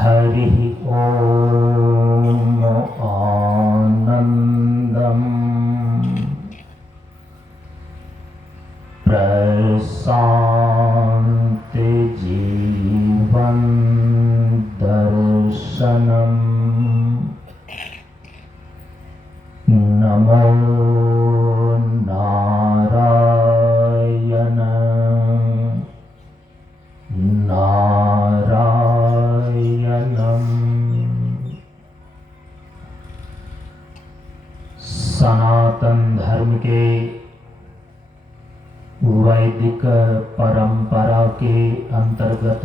हरिः ॐ आनन्दम् प्रशान्ति जीवन दर्शनम् नमो नारायण नारायणम्। सनातन धर्म के वैदिक परंपरा के अंतर्गत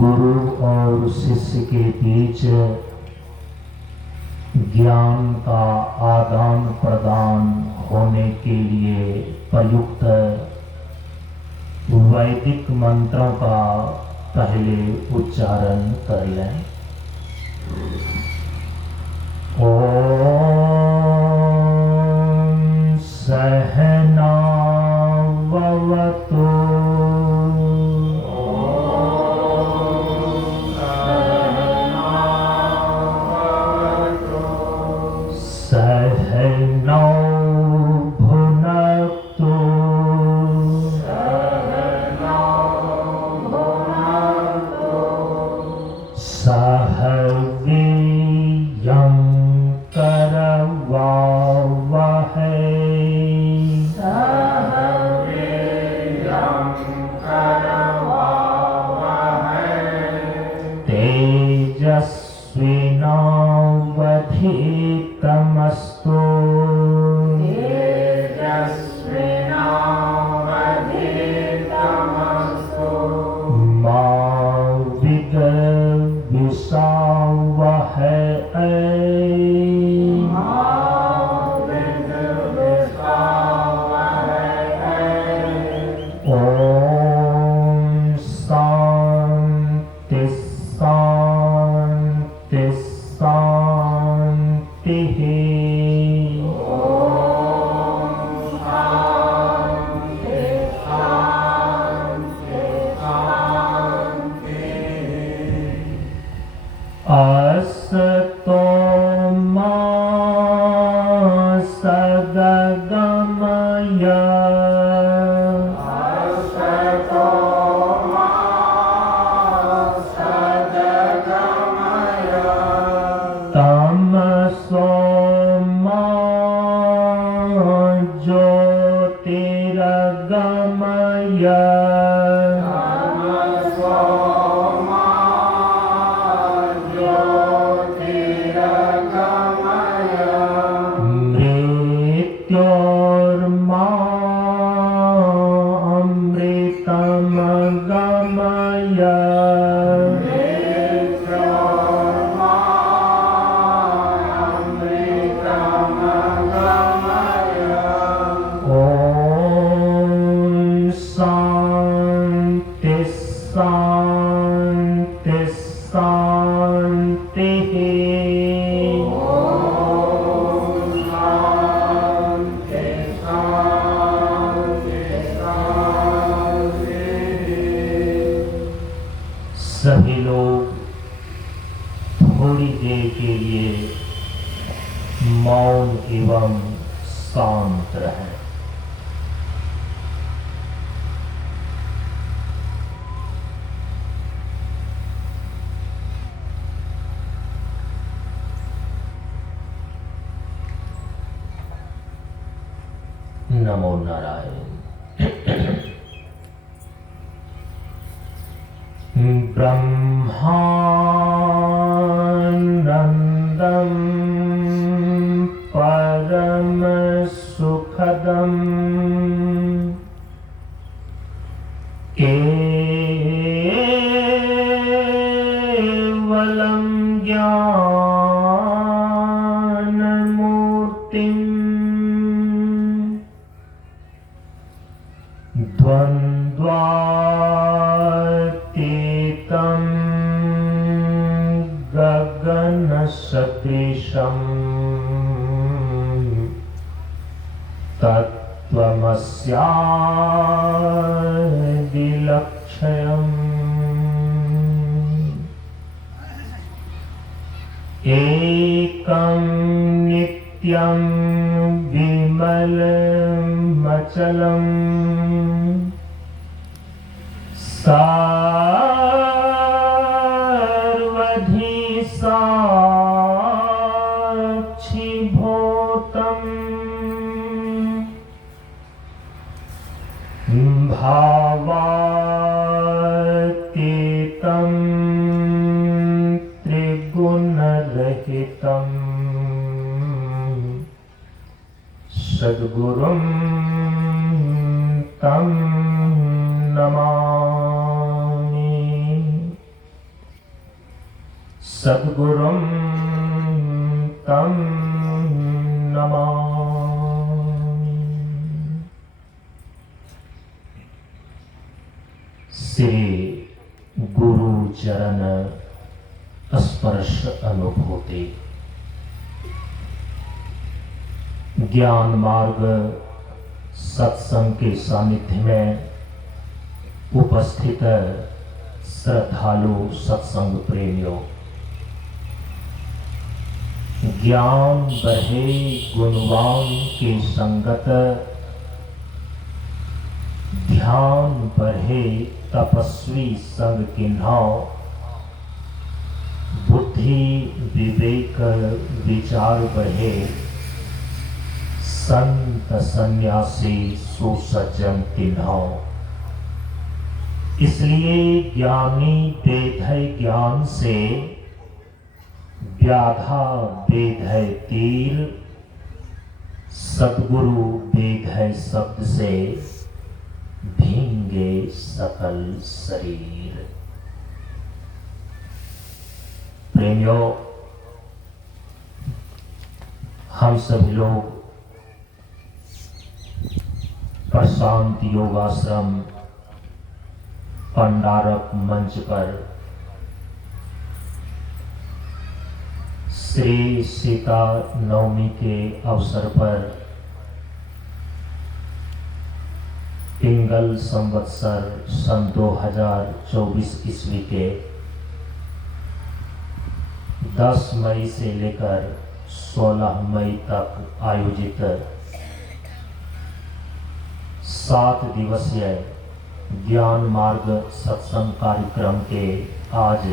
गुरु और शिष्य के बीच ज्ञान का आदान प्रदान होने के लिए प्रयुक्त वैदिक मंत्रों का पहले उच्चारण कर लें। ओम सहना भवतु सहनौ भुनक्तु सह वीर्यं करवावहै तेजस्विनावधीतमस्तु मा विद्विषावहै ओम शांति शांति शांति। असतो मा सद्गमय तमसो मा ज्योतिर्गमय मृत्योर्मा अमृतमगमय ओम शांति शांति शांति। सभी लोग थोड़ी देर के लिए मौन एवं शांत रहें। नमो नारायण। ब्रह्मानंदं परम सुखदं केवलं ज्ञानमूर्तिं द्वन्द्वातीतं गगनसदृशं तत्त्वमस्यादिलक्ष्यम् एकं नित्यं विमलमचलम् सर्वधि साक्षिभूतम् भावातीतं त्रिगुणरहितं सद्गुरुं तं नमामि। सद्गुरुं तं नमामि। श्री गुरु चरण स्पर्श अनुभूति। ज्ञान मार्ग सत्संग के सानिध्य में उपस्थित श्रद्धालु सत्संग प्रेमियों, ज्ञान बढ़े गुणवान के संगत, ध्यान बढ़े तपस्वी संग किन्हाओ, बुद्धि विवेक विचार बढ़े संत सन्यासी सुसज्जन तिन्हाओ। इसलिए ज्ञानी बेधय ज्ञान से, व्याधा बेधय तीर, सद्गुरु बेधय शब्द से भींगे सकल शरीर। प्रेमियों, हम सभी लोग प्रशांत योगाश्रम पंडारक मंच पर श्री सीता नवमी के अवसर पर पिंगल संवत्सर सन 2024 ईस्वी के 10 मई से लेकर 16 मई तक आयोजित 7 दिवसीय ज्ञान मार्ग सत्संग कार्यक्रम के आज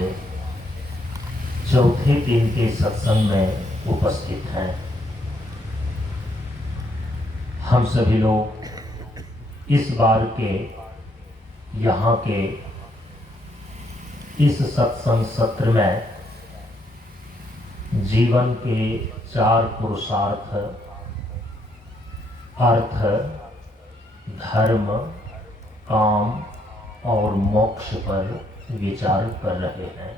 चौथे दिन के सत्संग में उपस्थित हैं। हम सभी लोग इस बार के यहाँ के इस सत्संग सत्र में जीवन के 4 पुरुषार्थ अर्थ, धर्म, काम और मोक्ष पर विचार कर रहे हैं।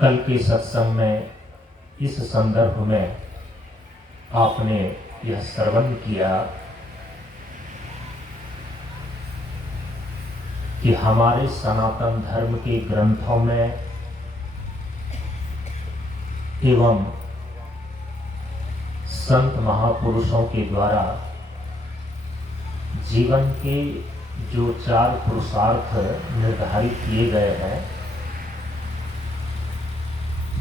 कल के सत्संग में इस संदर्भ में आपने यह श्रवण किया कि हमारे सनातन धर्म के ग्रंथों में एवं संत महापुरुषों के द्वारा जीवन के जो 4 पुरुषार्थ निर्धारित किए गए हैं,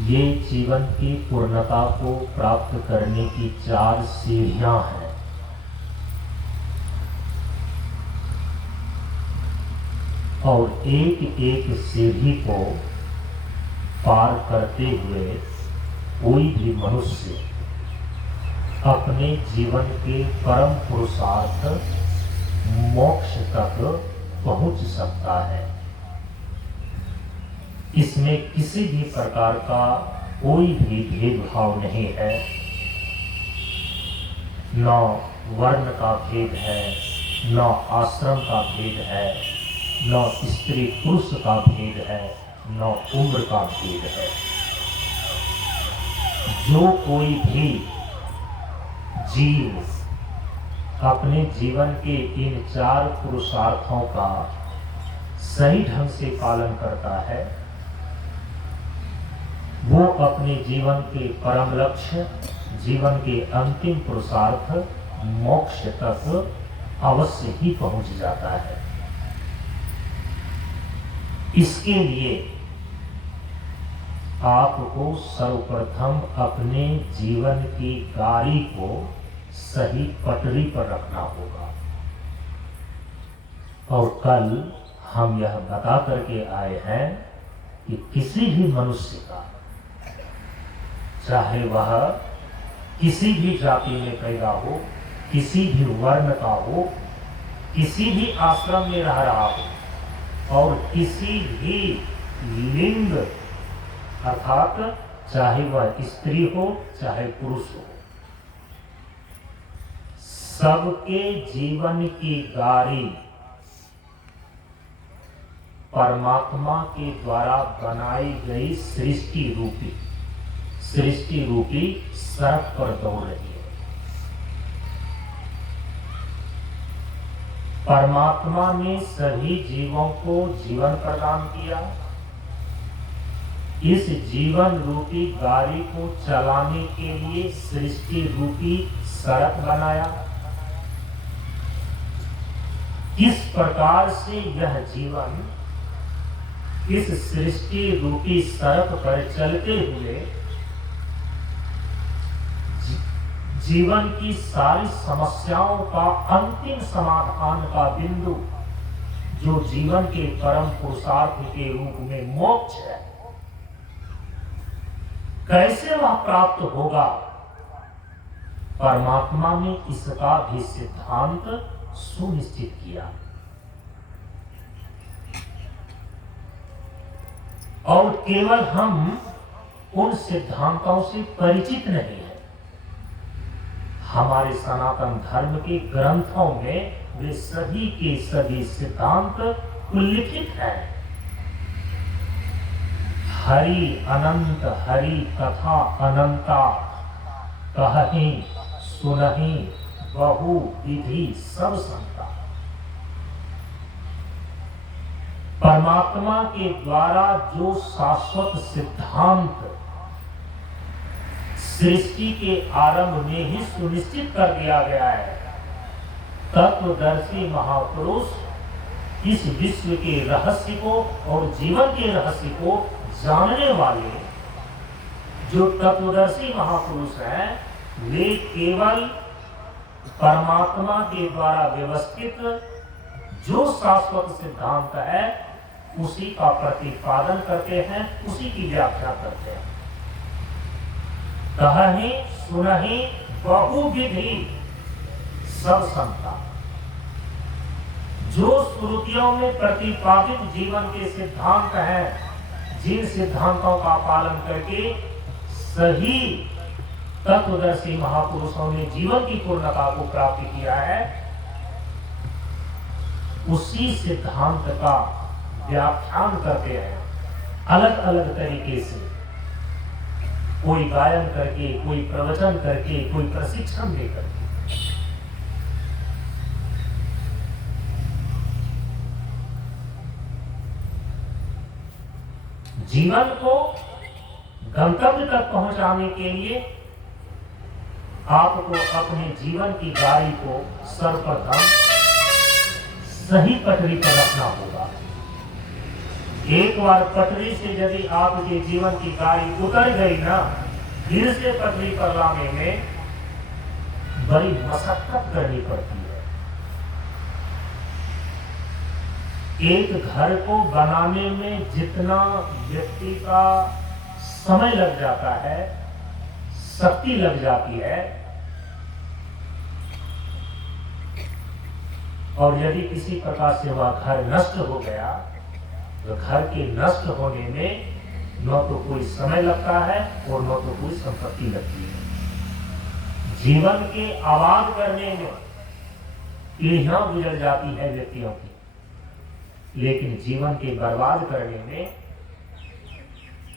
ये जीवन की पूर्णता को प्राप्त करने की 4 सीढ़ियां हैं। और एक एक सीढ़ी को पार करते हुए कोई भी मनुष्य अपने जीवन के परम पुरुषार्थ मोक्ष तक पहुंच सकता है। इसमें किसी भी प्रकार का कोई भी भेदभाव नहीं है, न वर्ण का भेद है, न आश्रम का भेद है, न स्त्री पुरुष का भेद है, न उम्र का भेद है। जो कोई भी जीव अपने जीवन के इन 4 पुरुषार्थों का सही ढंग से पालन करता है, वो अपने जीवन के परम लक्ष्य, जीवन के अंतिम पुरुषार्थ मोक्ष तक अवश्य ही पहुंच जाता है। इसके लिए आपको सर्वप्रथम अपने जीवन की गाड़ी को सही पटरी पर रखना होगा। और कल हम यह बता करके आए हैं कि किसी भी मनुष्य का, चाहे वह किसी भी जाति में पैदा हो, किसी भी वर्ण का हो, किसी भी आश्रम में रह रहा हो और किसी भी लिंग अर्थात चाहे वह स्त्री हो चाहे पुरुष हो, सबके जीवन की गाड़ी परमात्मा के द्वारा बनाई गई सृष्टि रूपी सड़क पर दौड़ रही है। परमात्मा ने सभी जीवों को जीवन प्रदान किया। इस जीवन रूपी गाड़ी को चलाने के लिए सृष्टि रूपी सड़क बनाया। किस प्रकार से यह जीवन इस सृष्टि रूपी सड़क पर चलते हुए जीवन की सारी समस्याओं का अंतिम समाधान का बिंदु, जो जीवन के परम पुरुषार्थ के रूप में मोक्ष है, कैसे वह प्राप्त होगा, परमात्मा ने इसका भी सिद्धांत सुनिश्चित किया। और केवल हम उन सिद्धांतों से परिचित नहीं है, हमारे सनातन धर्म के ग्रंथों में वे सभी के सभी सिद्धांत उल्लिखित हैं। हरि अनंत हरि कथा अनंता, कहहि सुनहि बहु विधि सब संता। परमात्मा के द्वारा जो शाश्वत सिद्धांत सृष्टि के आरंभ में ही सुनिश्चित कर दिया गया है, तत्वदर्शी महापुरुष इस विश्व के रहस्य को और जीवन के रहस्य को जानने वाले जो तत्वदर्शी महापुरुष हैं, वे केवल परमात्मा के द्वारा व्यवस्थित जो शाश्वत सिद्धांत है उसी का प्रतिपादन करते हैं, उसी की व्याख्या करते हैं। कहहि सुनहि बहुविधि सब संता। जो श्रुतियों में प्रतिपादित जीवन के सिद्धांत हैं, जिन सिद्धांतों का पालन करके सही तत्वदर्शी महापुरुषों ने जीवन की पूर्णता को प्राप्त किया है, उसी सिद्धांत का व्याख्यान करते हैं अलग अलग तरीके से, कोई गायन करके, कोई प्रवचन करके, कोई प्रशिक्षण देकर। जीवन को गंतव्य तक पहुंचाने के लिए आपको अपने जीवन की गाड़ी को सर्वप्रथम सही पटरी पर रखना होगा। एक बार पटरी से यदि आपके जीवन की गाड़ी उतर गई ना, फिर से पटरी पर लाने में बड़ी मशक्कत करनी पड़ती है। एक घर को बनाने में जितना व्यक्ति का समय लग जाता है, शक्ति लग जाती है, और यदि किसी प्रकार से वह घर नष्ट हो गया तो घर के नष्ट होने में न तो कोई समय लगता है और न तो कोई संपत्ति लगती है। जीवन के आबाद करने में पीढ़ियां गुजर जाती है व्यक्तियों की, लेकिन जीवन के बर्बाद करने में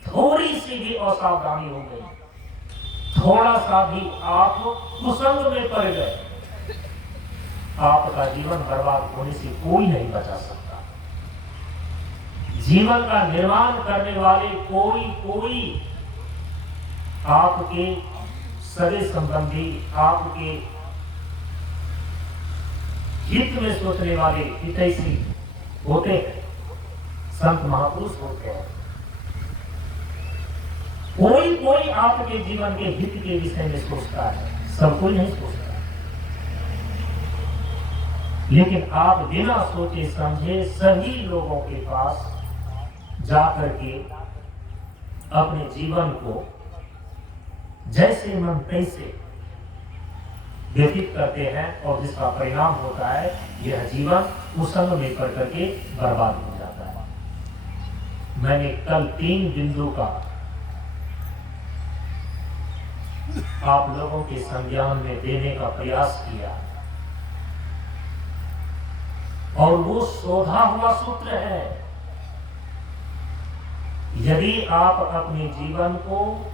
थोड़ी सी भी असावधानी हो गई, थोड़ा सा भी आप कुसंग में पड़ गए, आपका जीवन बर्बाद होने से कोई नहीं बचा सकता। जीवन का निर्माण करने वाले कोई आपके सगे संबंधी, आपके हित में सोचने वाले हितैषी होते हैं, संत महापुरुष होते हैं। कोई कोई आपके जीवन के हित के विषय में सोचता है, सब कोई नहीं सोचता। लेकिन आप बिना सोचे समझे सभी लोगों के पास जाकर के अपने जीवन को जैसे मन तैसे व्यतीत करते हैं और जिसका परिणाम होता है यह जीवन कुसंग में पड़ करके बर्बाद हो जाता है। मैंने कल 3 बिंदु का आप लोगों के संज्ञान में देने का प्रयास किया और वो शोधा हुआ सूत्र है। यदि आप अपने जीवन को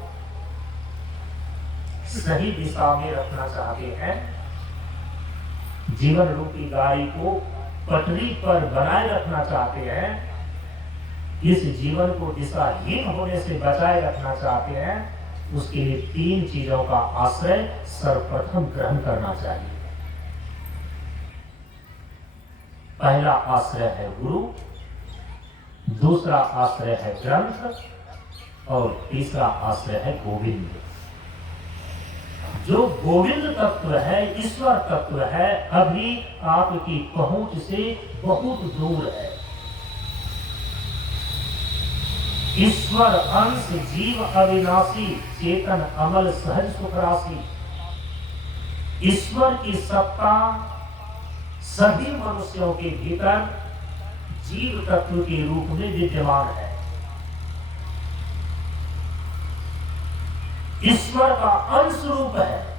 सही दिशा में रखना चाहते हैं, जीवन रूपी गाड़ी को पटरी पर बनाए रखना चाहते हैं, इस जीवन को दिशाहीन होने से बचाए रखना चाहते हैं, उसके लिए 3 चीजों का आश्रय सर्वप्रथम ग्रहण करना चाहिए। पहला आश्रय है गुरु, दूसरा आश्रय है ग्रंथ और तीसरा आश्रय है गोविंद। जो गोविंद तत्व है, ईश्वर तत्व है, अभी आपकी पहुंच से बहुत दूर है। ईश्वर अंश जीव अविनाशी, चेतन अमल सहज सुख राशि। ईश्वर की सत्ता सभी मनुष्यों के भीतर जीव तत्व के रूप में विद्यमान है। ईश्वर का अंश रूप है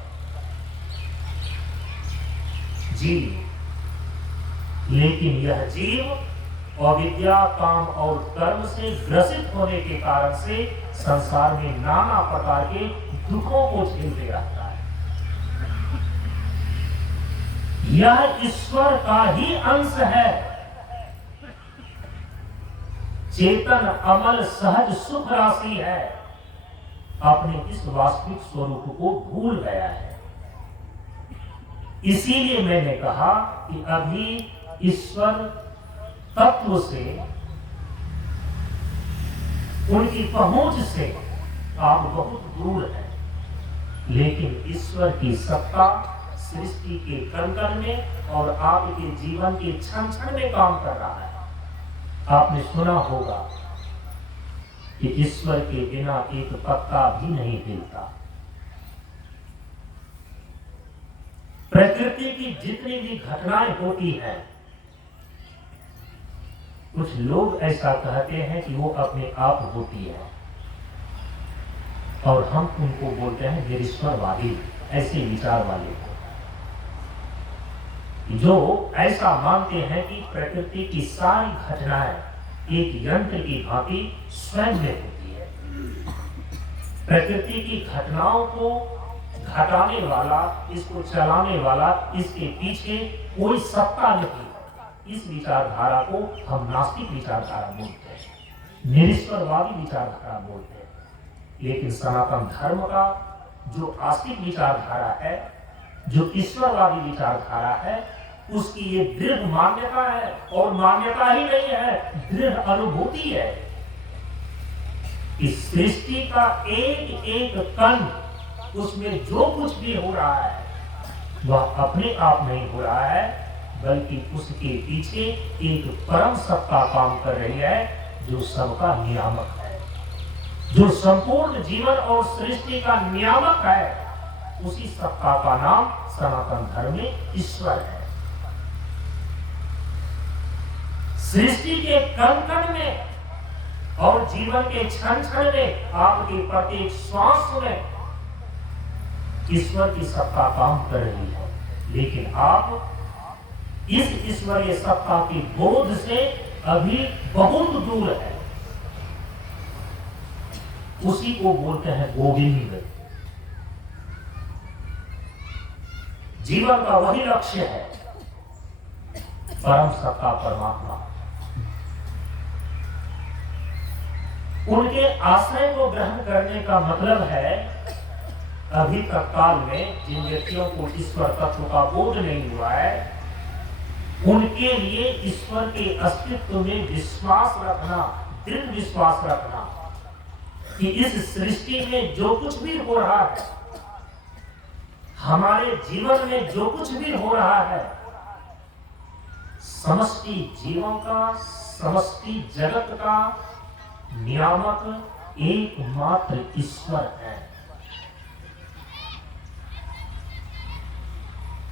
जीव, लेकिन यह जीव अविद्या, काम और कर्म से ग्रसित होने के कारण से संसार में नाना प्रकार के दुखों को झेलते रहता है। यह ईश्वर का ही अंश है। चेतन अमल सहज सुख राशि है, अपने इस वास्तविक स्वरूप को भूल गया है। इसीलिए मैंने कहा कि अभी ईश्वर तत्व से, उनकी पहुंच से आप बहुत दूर हैं, लेकिन ईश्वर की सत्ता सृष्टि के कण-कण में और आपके जीवन के क्षण-क्षण में काम कर रहा है। आपने सुना होगा कि ईश्वर के बिना एक पत्ता भी नहीं हिलता। प्रकृति की जितनी भी घटनाएं होती हैं, कुछ लोग ऐसा कहते हैं कि वो अपने आप होती है और हम उनको बोलते हैं निरीश्वरवादी, ऐसे विचार वाले को, जो ऐसा मानते हैं कि प्रकृति की सारी घटनाएं एक यंत्र की भांति स्वयं में होती है। प्रकृति की घटनाओं को घटाने वाला, इसको चलाने वाला, इसके पीछे कोई सत्ता नहीं। इस विचारधारा को हम नास्तिक विचारधारा बोलते हैं, निरीश्वरवादी विचारधारा बोलते हैं। लेकिन सनातन धर्म का जो आस्तिक विचारधारा है, जो ईश्वरवादी विचारधारा है, उसकी ये दृढ़ मान्यता है, और मान्यता ही नहीं है, दृढ़ अनुभूति है कि सृष्टि का एक एक कण, उसमें जो कुछ भी हो रहा है वह अपने आप नहीं हो रहा है, बल्कि उसके पीछे एक परम सत्ता काम कर रही है, जो सबका नियामक है, जो संपूर्ण जीवन और सृष्टि का नियामक है। उसी सत्ता का नाम सनातन धर्म में ईश्वर है। सृष्टि के कण-कण में और जीवन के क्षण-क्षण में, आपके प्रत्येक श्वास में ईश्वर की सत्ता काम कर रही है। लेकिन आप इस ईश्वरीय सत्ता की बोध से अभी बहुत दूर है। उसी को बोलते हैं गोविंद। जीवन का वही लक्ष्य है, परम सत्ता परमात्मा। उनके आश्रय को ग्रहण करने का मतलब है, अभी तक काल में जिन व्यक्तियों को ईश्वर तत्व का बोध नहीं हुआ है, उनके लिए ईश्वर के अस्तित्व में विश्वास रखना, दृढ़ विश्वास रखना, कि इस सृष्टि में जो कुछ भी हो रहा है, हमारे जीवन में जो कुछ भी हो रहा है, समष्टि जीवों का, समष्टि जगत का नियामक एकमात्र ईश्वर है।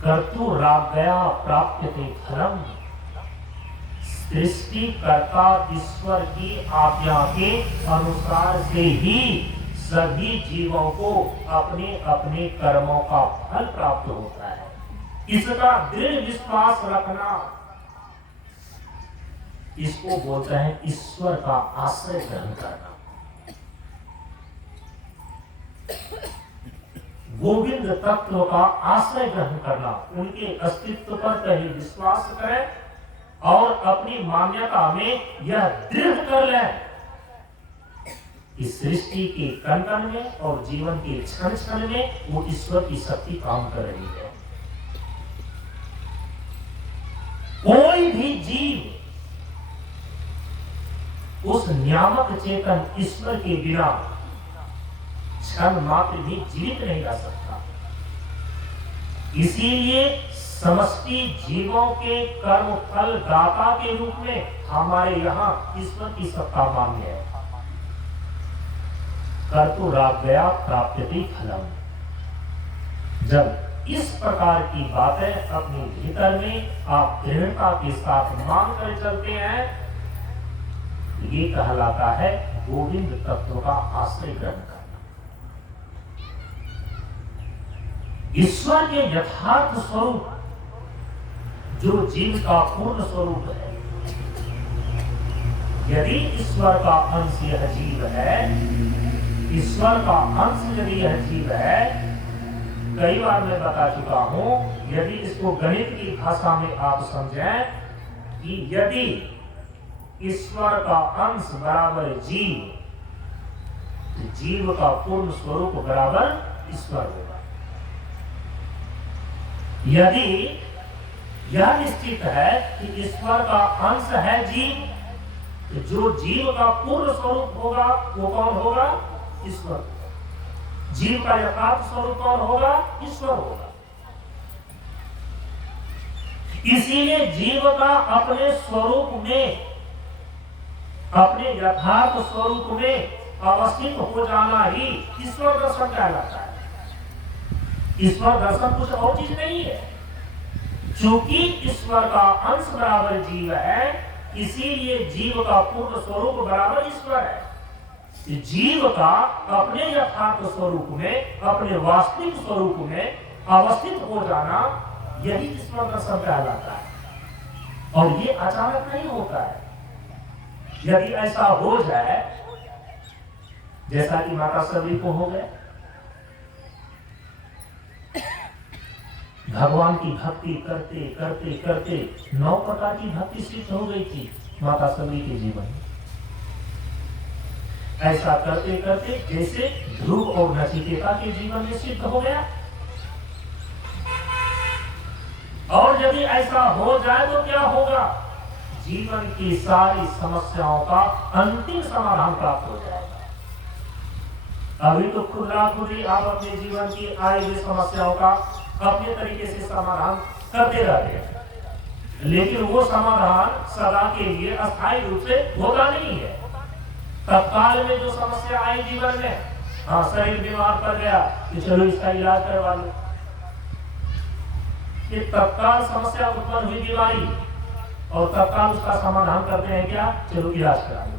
कर्तुराज्ञया प्राप्यते फलम। सृष्टिकर्ता ईश्वर की आज्ञा के अनुसार से ही सभी जीवों को अपने अपने कर्मों का फल प्राप्त होता है। इसका दृढ़ विश्वास रखना, इसको बोलते हैं ईश्वर का आश्रय ग्रहण करना। गोविंद तत्व का आश्रय ग्रहण करना, उनके अस्तित्व पर पहले विश्वास करें और अपनी मान्यता में यह दृढ़ कर लें कि सृष्टि के कण कण में और जीवन के क्षण क्षण में वो ईश्वर की शक्ति काम कर रही है। कोई भी जीव उस नियामक चेतन ईश्वर के बिना क्षण मात्र भी जीवित नहीं रह सकता। इसीलिए समष्टि जीवों के कर्म फल दाता के रूप में हमारे यहाँ ईश्वर की सत्ता मान्य है। कर्तुराज्ञया प्राप्यते फलम। जब इस प्रकार की बातें अपने भीतर में आप दृढ़ता के साथ मान कर चलते हैं, ये कहलाता है गोविंद तत्व का आश्रय ग्रहण करना। ईश्वर के यथार्थ स्वरूप जो जीव का पूर्ण स्वरूप है, यदि ईश्वर का अंश यह जीव है, ईश्वर का अंश यदि यह जीव है, कई बार मैं बता चुका हूं, यदि इसको गणित की भाषा में आप समझें कि यदि ईश्वर का अंश बराबर जीव, तो जीव का पूर्ण स्वरूप बराबर ईश्वर होगा। यदि यह निश्चित है कि ईश्वर का अंश है जीव, तो जो जीव का पूर्ण स्वरूप होगा वो कौन होगा? ईश्वर। जीव का यथार्थ स्वरूप कौन होगा? ईश्वर होगा। इसीलिए जीव का अपने स्वरूप में, अपने यथार्थ स्वरूप में अवस्थित हो जाना ही ईश्वर दर्शन कहलाता है। ईश्वर दर्शन कुछ और चीज नहीं है। चूंकि ईश्वर का अंश बराबर जीव है, इसीलिए जीव का पूर्ण स्वरूप बराबर ईश्वर है। जीव का अपने यथार्थ स्वरूप में, अपने वास्तविक स्वरूप में अवस्थित हो जाना, यही ईश्वर दर्शन कहलाता है। और ये अचानक नहीं होता है। यदि ऐसा हो जाए, जैसा कि माता सभी को हो गया, भगवान की भक्ति करते करते करते 9 प्रकार की भक्ति सिद्ध हो गई थी माता सभी के जीवन में। ऐसा करते करते जैसे ध्रुव और नचिकेता के जीवन में सिद्ध हो गया। और यदि ऐसा हो जाए तो क्या होगा? जीवन की सारी समस्याओं का अंतिम समाधान प्राप्त हो जाएगा। अभी तो खुला खुदी आप अपने जीवन की आई हुई समस्याओं का अपने तरीके से समाधान करते रहते हैं, लेकिन वो समाधान सदा के लिए अस्थायी रूप से होता नहीं है। तत्काल में जो समस्या आई जीवन में, हाँ शरीर बीमार पड़ गया कि चलो इसका इलाज करवा लो, ये तत्काल समस्या उत्पन्न हुई बीमारी, और तत्काल उसका समाधान करते हैं क्या? चलो इलाज करा लो।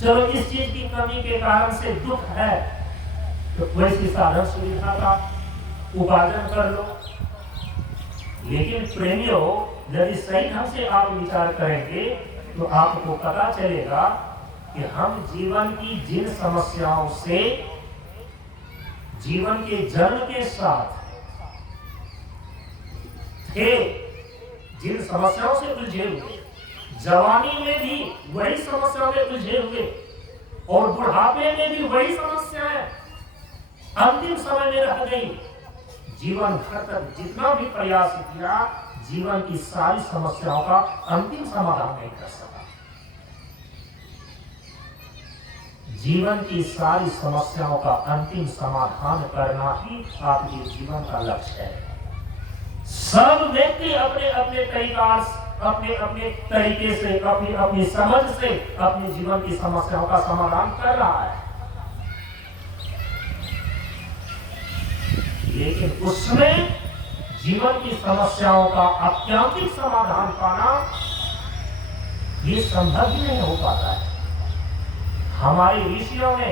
चलो इस चीज की कमी के कारण से दुख है तो वैसी साधन सुविधा का उपार्जन कर लो। लेकिन प्रेमियों, यदि सही ढंग से आप विचार करेंगे तो आपको पता चलेगा कि हम जीवन की जिन समस्याओं से, जीवन के जन्म के साथ थे, जिन समस्याओं से उलझे हुए, जवानी में भी वही समस्याओं में उलझे हुए, और बुढ़ापे में भी वही समस्याएं अंतिम समय में रह गई। जीवन भर तक जितना भी प्रयास किया, जीवन की सारी समस्याओं का अंतिम समाधान नहीं कर सका। जीवन की सारी समस्याओं का अंतिम समाधान करना ही आपके जीवन का लक्ष्य है। सब व्यक्ति अपने अपने अपने अपने तरीके से, अपनी अपनी समझ से अपने जीवन की समस्याओं का समाधान कर रहा है, लेकिन उसमें जीवन की समस्याओं का आत्यंतिक समाधान पाना ये संभव ही नहीं हो पाता है। हमारे ऋषियों ने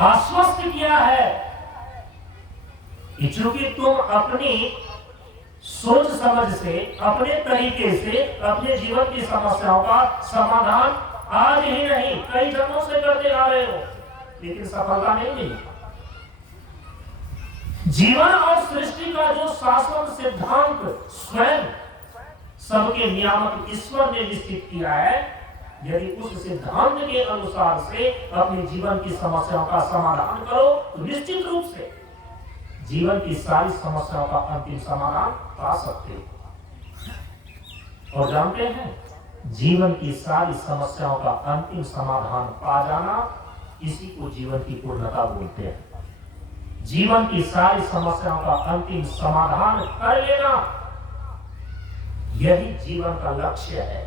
आश्वस्त किया है कि चूंकि तुम अपनी सोच समझ से, अपने तरीके से अपने जीवन की समस्याओं का समाधान आज ही नहीं कई जन्मों से करते आ रहे हो, लेकिन सफलता नहीं मिली। जीवन और सृष्टि का जो शाश्वत सिद्धांत स्वयं सबके नियामक ईश्वर ने निश्चित किया है, यदि उस सिद्धांत के अनुसार से अपने जीवन की समस्याओं का समाधान करो तो निश्चित रूप से जीवन की सारी समस्याओं का अंतिम समाधान पा सकते हो। और जानते हैं, जीवन की सारी समस्याओं का अंतिम समाधान पा जाना, इसी को जीवन की पूर्णता बोलते हैं। जीवन की सारी समस्याओं का अंतिम समाधान कर लेना, यही जीवन का लक्ष्य है।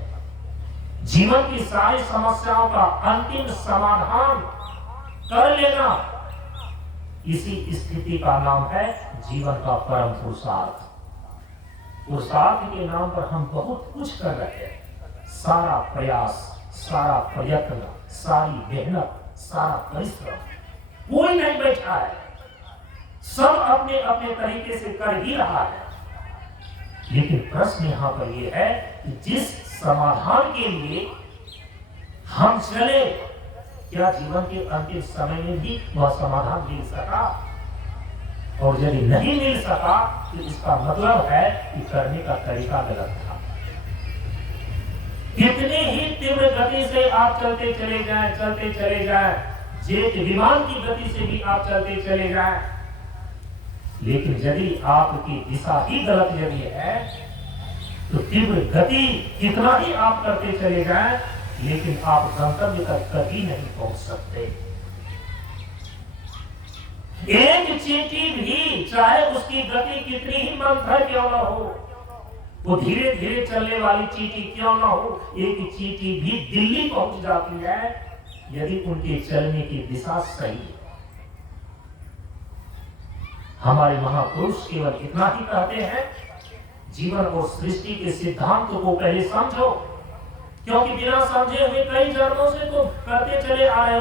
जीवन की सारी समस्याओं का अंतिम समाधान कर लेना, इसी स्थिति का नाम है जीवन का परम पुरुषार्थ। पुरुषार्थ के नाम पर हम बहुत कुछ कर रहे हैं। सारा प्रयास, सारा प्रयत्न, सारी मेहनत, सारा परिश्रम, कोई नहीं बैठा है, सब अपने अपने तरीके से कर ही रहा है। लेकिन प्रश्न यहां पर यह है कि जिस समाधान के लिए हम चले, क्या जीवन के अंतिम समय में भी वह समाधान मिल सका? और यदि नहीं मिल सका तो इसका मतलब है कि करने का तरीका गलत था। कितनी ही तीव्र गति से आप चलते चले जाएं, जेट विमान की गति से भी आप चलते चले जाएं, लेकिन यदि आपकी दिशा ही गलत यदि है तो तीव्र गति कितना ही आप करते चले जाएं, लेकिन आप गंतव्य तक कभी नहीं पहुंच सकते। एक चींटी भी, चाहे उसकी गति कितनी ही मंथर क्यों न हो, वो धीरे धीरे चलने वाली चींटी क्यों न हो, एक चींटी भी दिल्ली पहुंच जाती है यदि उनके चलने की दिशा सही है। हमारे महापुरुष केवल इतना ही कहते हैं, जीवन और सृष्टि के सिद्धांत को पहले समझो, क्योंकि बिना समझे हुए कई जन्मों से तुम करते चले आ रहे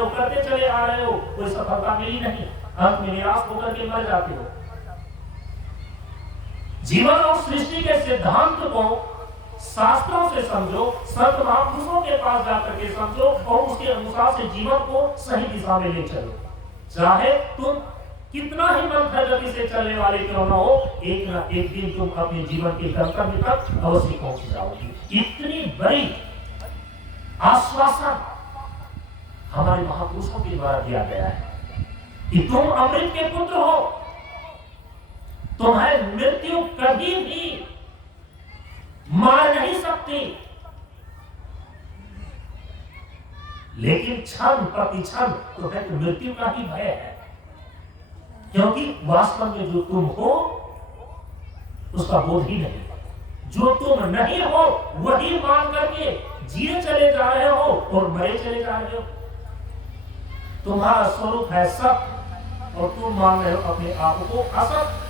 हो, कोई सफलता मिली नहीं, अंत में निराश होकर के मर जाते हो। जीवन और सृष्टि के सिद्धांत को शास्त्रों से समझो, संत महापुरुषों के पास जाकर के समझो और उसके अनुसार से जीवन को सही दिशा में ले चलो। चाहे तुम कितना ही मंथर गति से चलने वाले क्यों न हो, एक ना एक दिन तुम अपने जीवन के गंतव्य तक अवश्य पहुंच जाओगे। इतनी बड़ी आश्वासन हमारे महापुरुषों के द्वारा दिया गया है कि तुम अमृत के पुत्र हो, तुम्हें मृत्यु कभी भी मार नहीं सकती, लेकिन क्षण प्रति क्षण तुम्हें तो मृत्यु का ही भय है, क्योंकि वास्तव में जो तुम हो उसका बोध ही नहीं। जो तुम नहीं हो वही मान करके जिए चले जा रहे हो और मरे चले जा रहे हो। तुम्हारा स्वरूप है सत्य और तुम मान रहे हो अपने आप को असत।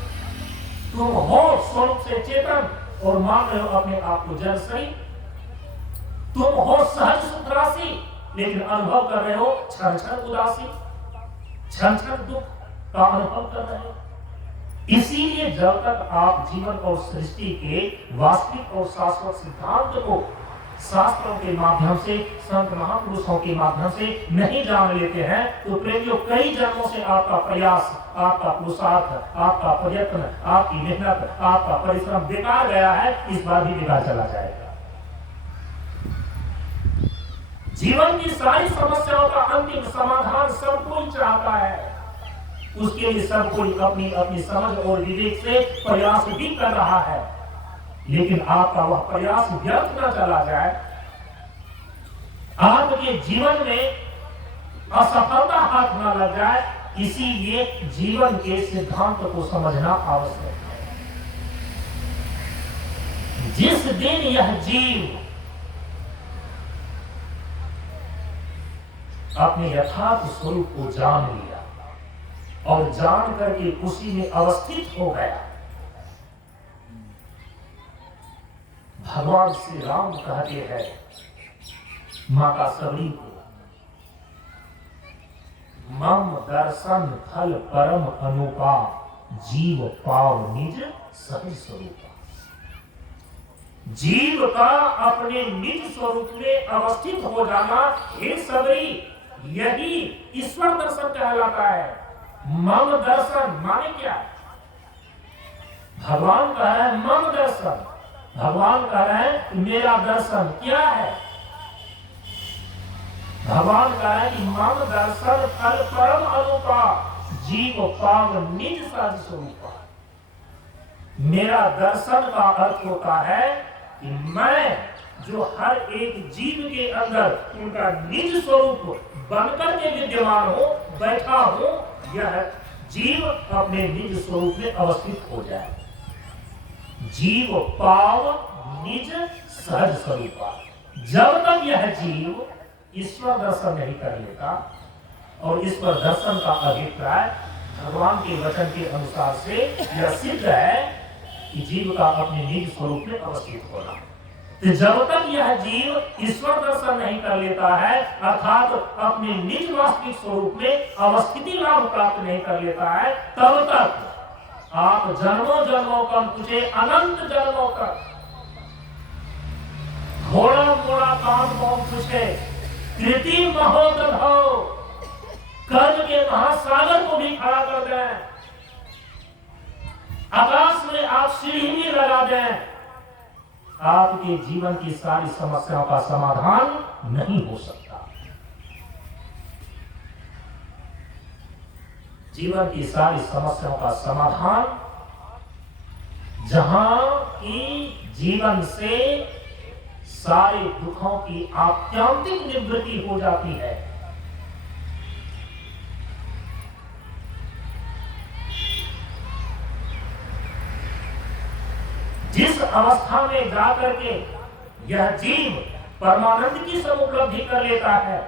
तुम हो स्वरूप से चेतन और मान रहे हो अपने आप को जड़ सही। तुम हो सहज सुख राशि, लेकिन अनुभव कर रहे हो क्षण क्षण उदासी, क्षण क्षण दुख का अनुभव कर रहे हो। इसीलिए जब तक आप जीवन और सृष्टि के वास्तविक और शाश्वत सिद्धांत को शास्त्रों के माध्यम से, संत महापुरुषों के माध्यम से नहीं जान लेते हैं, तो प्रेमियों कई जन्मों से आपका प्रयास, आपका पुरुषार्थ, आपका प्रयत्न, आपकी मेहनत, आपका परिश्रम बेकार गया है, इस बार भी बेकार चला जाएगा। जीवन की सारी समस्याओं का अंतिम समाधान सब कोई चाहता है, उसके लिए सब कोई अपनी अपनी समझ और विवेक से प्रयास भी कर रहा है, लेकिन आपका वह प्रयास व्यर्थ न चला जाए, आपके जीवन में असफलता हाथ न लग जाए, इसीलिए जीवन के सिद्धांत को समझना आवश्यक है। जिस दिन यह जीव अपने यथार्थ स्वरूप को जान लिया और जान करके उसी में अवस्थित हो गया, भगवान श्री राम कहते हैं माता सबरी को, मम दर्शन फल परम अनुपा, जीव पाव निज सहज स्वरूप। जीव का अपने निज स्वरूप में अवस्थित हो जाना, हे सबरी, यही ईश्वर दर्शन कहलाता है। मम दर्शन माने क्या? भगवान कह रहे हैं मम दर्शन, भगवान कह रहे हैं मेरा दर्शन क्या है? भगवान कह रहे हैं कि मम दर्शन फल परम अनुपा, जीव पाव निज सहज स्वरूपा। मेरा दर्शन का अर्थ होता है कि मैं जो हर एक जीव के अंदर उनका निज स्वरूप बनकर के विद्यमान हो, बैठा हो, यह जीव अपने निज स्वरूप में अवस्थित हो जाए। जीव पाव निज सहज स्वरूपा। जब तक यह जीव ईश्वर दर्शन नहीं कर लेता, और ईश्वर दर्शन का अभिप्राय भगवान के वचन के अनुसार से यह सिद्ध है कि जीव का अपने निज स्वरूप में अवस्थित होना। तो जब तक यह जीव ईश्वर दर्शन नहीं कर लेता है, अर्थात अपने निज वास्तविक स्वरूप में अवस्थिति लाभ प्राप्त नहीं कर लेता है, तब तक आप जन्मों जन्मों का तुझे अनंत जन्मों तक घोड़ा मोड़ा काम कौन पूछे, कृति महोदधो, कर्म के महासागर को भी खड़ा कर दें, आकाश में आप सीढ़ी भी लगा दें, आपके जीवन की सारी समस्याओं का समाधान नहीं हो सकता। जीवन की सारी समस्याओं का समाधान जहां की जीवन से सारे दुखों की आत्यंतिक निवृत्ति हो जाती है, जिस अवस्था में जाकर के यह जीव परमानंद की सब उपलब्धि कर लेता है,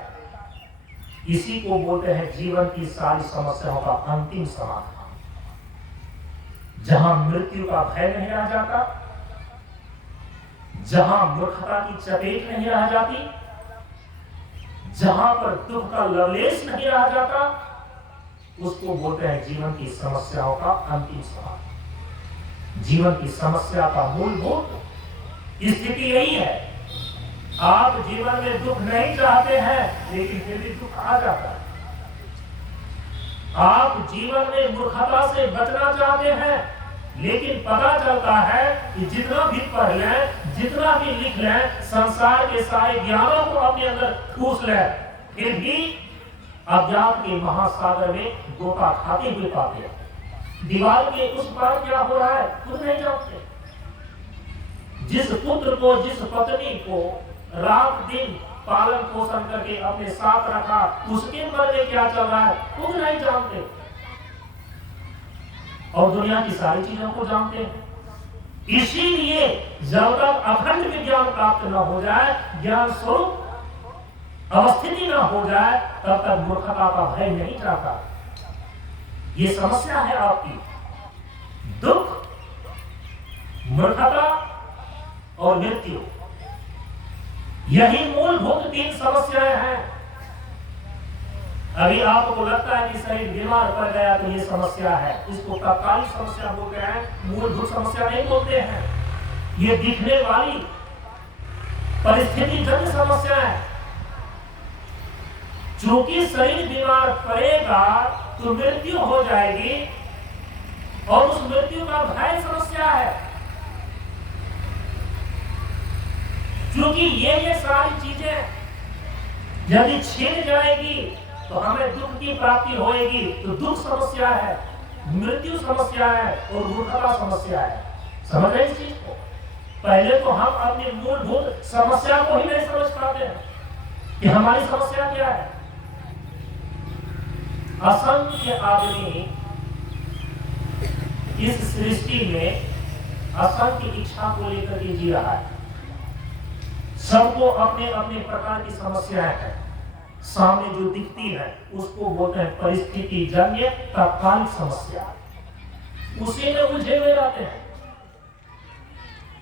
इसी को बोलते हैं जीवन की सारी समस्याओं का अंतिम समाधान। जहां मृत्यु का भय नहीं रह जाता, जहां मूर्खता की चपेट नहीं रह जाती, जहां पर दुख का लवलेश नहीं रह जाता, उसको बोलते हैं जीवन की समस्याओं का अंतिम समाधान। जीवन की समस्या का मूलभूत स्थिति यही है। आप जीवन में दुख नहीं चाहते हैं, लेकिन फिर भी दुख आ जाता है। आप जीवन में मूर्खता से बचना चाहते हैं, लेकिन पता चलता है कि जितना भी पढ़ लें, जितना भी लिख लें, संसार के सारे ज्ञानों को अपने अंदर ठूस लें, फिर भी अज्ञान के महासागर में गोता खाते हुए पाते हैं। दीवार के उस पार क्या हो रहा है खुद नहीं जानते। जिस पुत्र को, जिस पत्नी को रात दिन पालन पोषण करके अपने साथ रखा, उसके मन में क्या चल रहा है खुद नहीं जानते, और दुनिया की सारी चीजों को जानते हैं। इसीलिए जब तक अखंड विज्ञान प्राप्त न हो जाए, ज्ञान स्वरूप अवस्थिति न हो जाए, तब तक मूर्खता का भय नहीं जाता। ये समस्या है आपकी, दुख, मूर्खता और मृत्यु, यही मूलभूत तीन समस्याएं हैं। अभी आपको लगता है कि शरीर बीमार पड़ गया तो ये समस्या है, इसको तात्कालिक समस्या बोलते हैं, मूलभूत समस्या नहीं बोलते हैं। ये दिखने वाली परिस्थिति जन्य समस्या है। चूंकि शरीर बीमार पड़ेगा तो मृत्यु हो जाएगी, और उस मृत्यु का भय समस्या है। क्योंकि ये सारी चीजें यदि छिन जाएगी तो हमें दुख की प्राप्ति होएगी, तो दुख समस्या है, मृत्यु समस्या है और मूर्खता समस्या है। समझ रहे इस चीज को? पहले तो हम अपनी मूलभूत समस्या को ही नहीं समझ पाते हैं। कि हमारी समस्या क्या है। असंख्य आदमी इस सृष्टि में असंख्य इच्छा को लेकर के जी रहा है। सबको अपने अपने प्रकार की समस्याएं हैं। सामने जो दिखती है उसको बोलते हैं परिस्थिति जन्य तात्कालिक समस्या, उसी में उलझे हुए रहते हैं।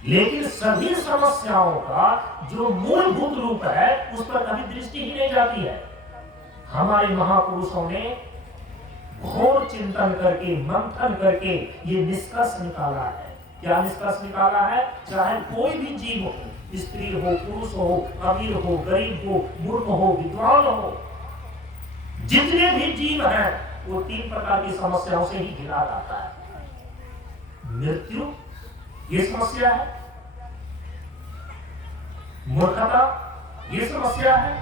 लेकिन सभी समस्याओं का जो मूलभूत रूप है उस पर कभी दृष्टि ही नहीं जाती है। हमारे महापुरुषों ने घोर चिंतन करके मंथन करके ये निष्कर्ष निकाला है। क्या निष्कर्ष निकाला है? चाहे कोई भी जीव हो, स्त्री हो, पुरुष हो, अमीर हो, गरीब हो, मूर्ख हो, विद्वान हो, जितने भी जीव हैं वो 3 प्रकार की समस्याओं से ही घिरा जाता है। मृत्यु ये समस्या है, मूर्खता ये समस्या है,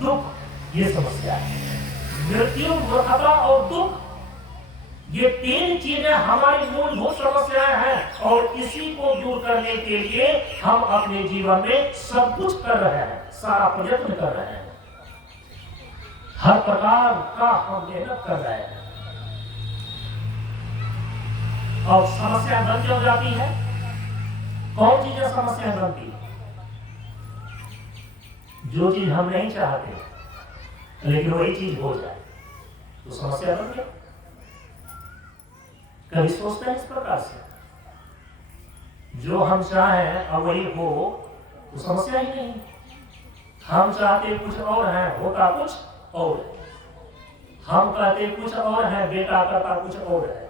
दुख ये समस्या है। मृत्यु, मूर्खता और दुख ये 3 चीजें हमारी मूलभूत समस्याएं हैं और इसी को दूर करने के लिए हम अपने जीवन में सब कुछ कर रहे हैं, सारा प्रयत्न कर रहे हैं, हर प्रकार का हम मेहनत कर रहे हैं। और समस्या बन क्यों जाती है? कौन चीजें समस्या बनती है? जो चीज हम नहीं चाहते लेकिन वही चीज हो जाए तो समस्या बन गई। कभी सोचते हैं इस प्रकार से, जो हम चाहें और वही हो तो समस्या ही नहीं। हम चाहते कुछ और है, होता कुछ और है। हम कहते कुछ और है, बेटा करता कुछ और है।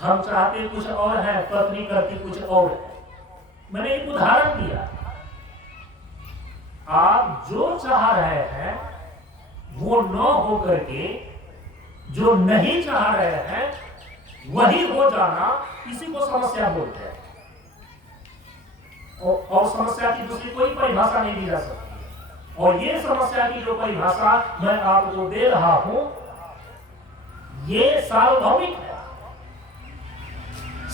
हम चाहते कुछ और है, पत्नी करती कुछ और है। मैंने एक उदाहरण दिया। आप जो चाह रहे हैं वो न हो करके जो नहीं चाह रहे हैं वही हो जाना, इसी को समस्या बोलते हैं। और समस्या की दूसरी कोई परिभाषा नहीं दी जा सकती। और ये समस्या की जो परिभाषा मैं आपको दे रहा हूं ये सार्वभौमिक है,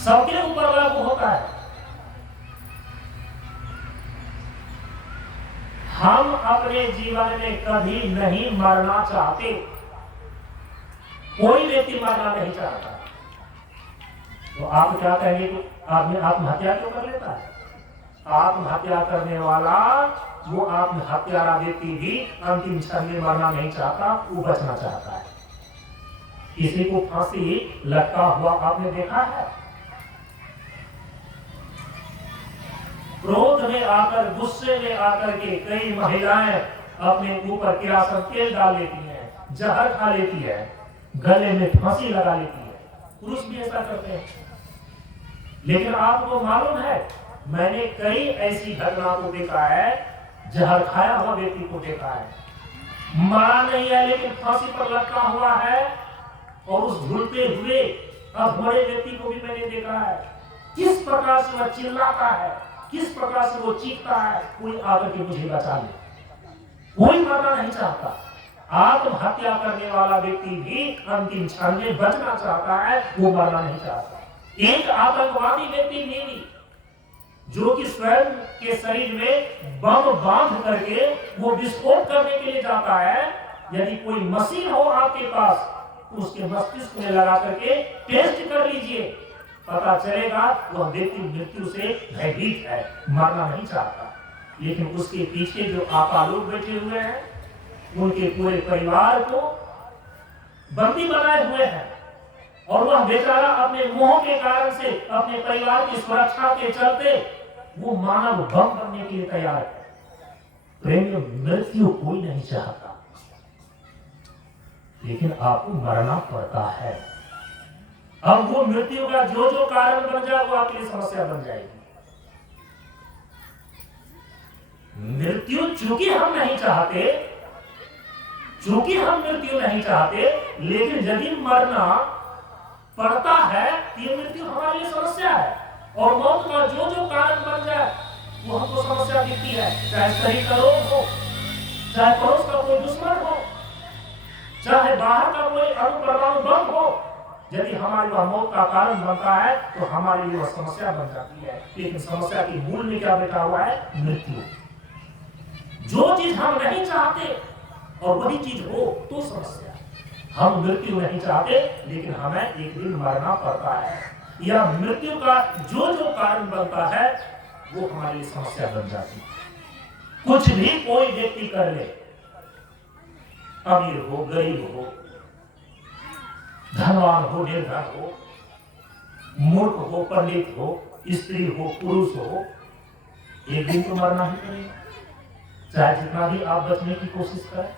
सबके ऊपर लागू होता है। हम अपने जीवन में कभी नहीं मरना चाहते, कोई व्यक्ति मरना नहीं चाहता। तो आप क्या कहेंगे कि आदमी आत्महत्या क्यों कर लेता है? आत्महत्या करने वाला वो आत्महत्यारा व्यक्ति भी अंतिम क्षण में मरना नहीं चाहता, वो बचना चाहता है। किसी को फांसी लटका हुआ आपने देखा है? क्रोध में आकर, गुस्से में आकर के कई महिलाएं अपने ऊपर किरासन तेल डाल लेती हैं, जहर खा लेती है, गले में फांसी लगा लेती है। पुरुष भी ऐसा करते हैं। लेकिन आपको मालूम है, मैंने कई ऐसी घटना को देखा है, जहर खाया हुआ व्यक्ति को देखा है, मरा नहीं है लेकिन फांसी पर लटका हुआ है, और उस झूलते हुए अधमरे व्यक्ति को भी मैंने देखा है। किस प्रकार से वह चिल्लाता है, किस प्रकार से वो चीखता है, कोई आकर के मुझे बचा ले। कोई मरना नहीं चाहता। आत्महत्या करने वाला व्यक्ति भी अंतिम क्षण में बचना चाहता है, वो मरना नहीं चाहता। एक आतंकवादी व्यक्ति भी जो कि स्वयं के शरीर में बम बांध करके वो विस्फोट करने के लिए जाता है, यदि कोई मशीन हो आपके पास तो उसके मस्तिष्क में लगा करके टेस्ट कर लीजिए, पता चलेगा वह व्यक्ति मृत्यु से भयभीत है, मरना नहीं चाहता। लेकिन उसके पीछे जो आपा लोग बैठे हुए हैं, उनके पूरे परिवार को बंदी बनाए हुए हैं, और वह बेचारा अपने मोह के कारण से, अपने परिवार की सुरक्षा के चलते वो मानव बम बनने के लिए तैयार है। प्रेम, मृत्यु कोई नहीं चाहता, लेकिन आपको मरना पड़ता है। अब वो मृत्यु का जो जो कारण बन जाए वो आपके लिए समस्या बन जाएगी। मृत्यु चूंकि हम नहीं चाहते, नहीं चाहते, लेकिन यदि मरना पड़ता है तो ये मृत्यु हमारे लिए समस्या है। और मौत का जो जो कारण बन जाए वो हमको समस्या दिखती है, चाहे शरीर का रोग हो, चाहे पड़ोस का कोई दुश्मन हो, चाहे बाहर का कोई अणुपरमाणु बम हो। यदि हमारी वह मौत का कारण बनता है तो हमारे लिए वह समस्या बन जाती है। लेकिन समस्या की मूल में क्या बैठा हुआ है? मृत्यु। जो चीज हम नहीं चाहते और वही चीज हो तो समस्या। हम मृत्यु नहीं चाहते लेकिन हमें एक दिन मरना पड़ता है, या मृत्यु का जो जो कारण बनता है वो हमारी समस्या बन जाती है। कुछ भी कोई व्यक्ति कर ले, अमीर हो गरीब हो, धनवान हो निर्धन हो, मूर्ख हो पंडित हो, स्त्री हो पुरुष हो, एक दिन तो मरना ही पड़ेगा, चाहे जितना भी आप बचने की कोशिश करें।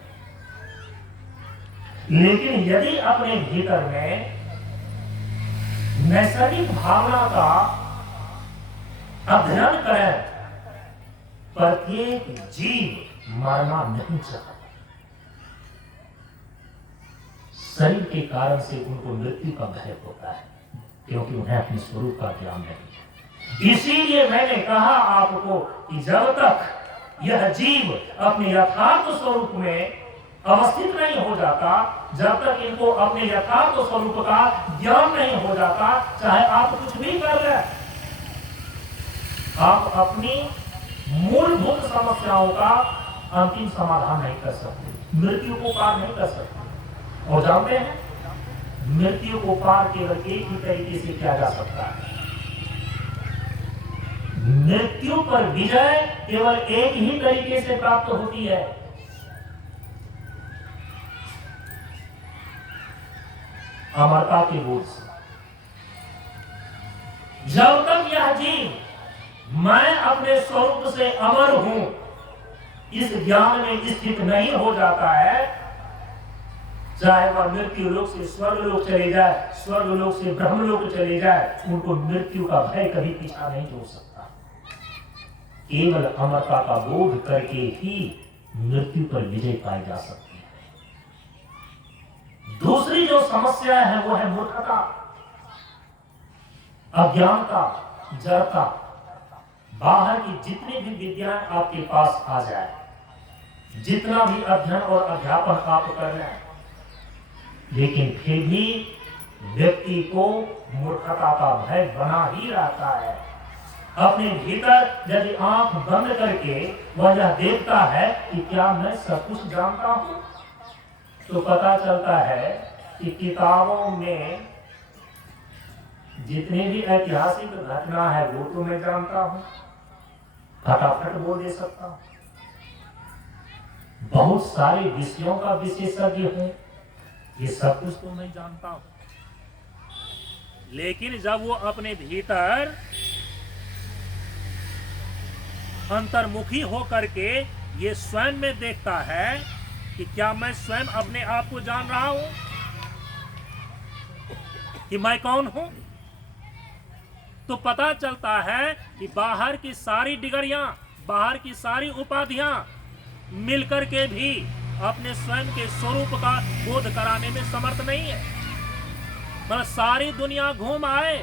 लेकिन यदि अपने भीतर में नैसर्गिक भावना का अध्ययन करें, प्रत्येक जीव मरना नहीं चाहता, शरीर के कारण से उनको मृत्यु का भय होता है, क्योंकि उन्हें अपने स्वरूप का ज्ञान नहीं है। इसीलिए मैंने कहा आपको कि जब तक यह जीव अपने यथार्थ स्वरूप में अवस्थित नहीं हो जाता, जब तक इनको अपने यथार्थ स्वरूप का ज्ञान नहीं हो जाता, चाहे आप कुछ भी कर ले, आप अपनी मूलभूत समस्याओं का अंतिम समाधान नहीं कर सकते, मृत्यु को पार नहीं कर सकते। और जानते हैं मृत्यु को पार केवल एक ही तरीके से किया जा सकता है, मृत्यु पर विजय केवल एक ही तरीके से प्राप्त होती है, अमरता के बोध से। जब तक यह जीव मैं अपने स्वरूप से अमर हूं इस ज्ञान में स्थित नहीं हो जाता है, चाहे वह मृत्यु लोक से स्वर्ग लोक चले जाए, स्वर्ग लोक से ब्रह्म लोक चले जाए, उनको मृत्यु का भय कभी पीछा नहीं छोड़ सकता। केवल अमरता का बोध करके ही मृत्यु पर विजय पाई जा सकती है। दूसरी जो समस्या है वो है मूर्खता, अज्ञानता, जड़ता। बाहर की जितनी भी विद्याएं आपके पास आ जाए, जितना भी अध्ययन और अध्यापन आप कर लें, लेकिन फिर भी व्यक्ति को मूर्खता का भय बना ही रहता है। अपने भीतर यदि आंख बंद करके वह यह देखता है कि क्या मैं सब कुछ जानता हूं, तो पता चलता है कि किताबों में जितने भी ऐतिहासिक घटना है वो तो मैं जानता हूं, फटाफट बोल दे सकता हूं, बहुत सारे विषयों का विशेषज्ञ हूं, ये सब कुछ तो मैं जानता हूं। लेकिन जब वो अपने भीतर अंतर्मुखी हो करके ये स्वयं में देखता है कि क्या मैं स्वयं अपने आप को जान रहा हूं कि मैं कौन हूं, तो पता चलता है कि बाहर की सारी डिग्रियां, बाहर की सारी उपाधियां मिलकर के भी अपने स्वयं के स्वरूप का बोध कराने में समर्थ नहीं है। मतलब सारी दुनिया घूम आए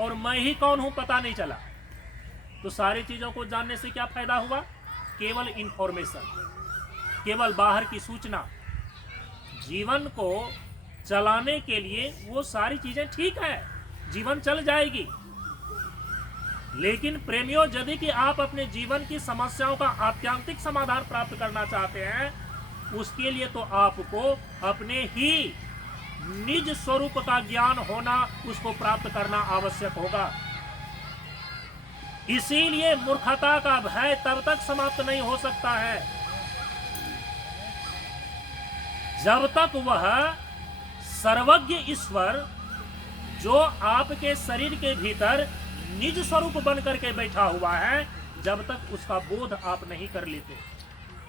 और मैं ही कौन हूं पता नहीं चला, तो सारी चीजों को जानने से क्या फायदा हुआ? केवल इंफॉर्मेशन, केवल बाहर की सूचना। जीवन को चलाने के लिए वो सारी चीजें ठीक है, जीवन चल जाएगी, लेकिन प्रेमियों यदि कि आप अपने जीवन की समस्याओं का आत्यंतिक समाधान प्राप्त करना चाहते हैं, उसके लिए तो आपको अपने ही निज स्वरूप का ज्ञान होना, उसको प्राप्त करना आवश्यक होगा। इसीलिए मूर्खता का भय तब तक समाप्त नहीं हो सकता है जब तक वह सर्वज्ञ ईश्वर जो आपके शरीर के भीतर निज स्वरूप बन करके बैठा हुआ है, जब तक उसका बोध आप नहीं कर लेते,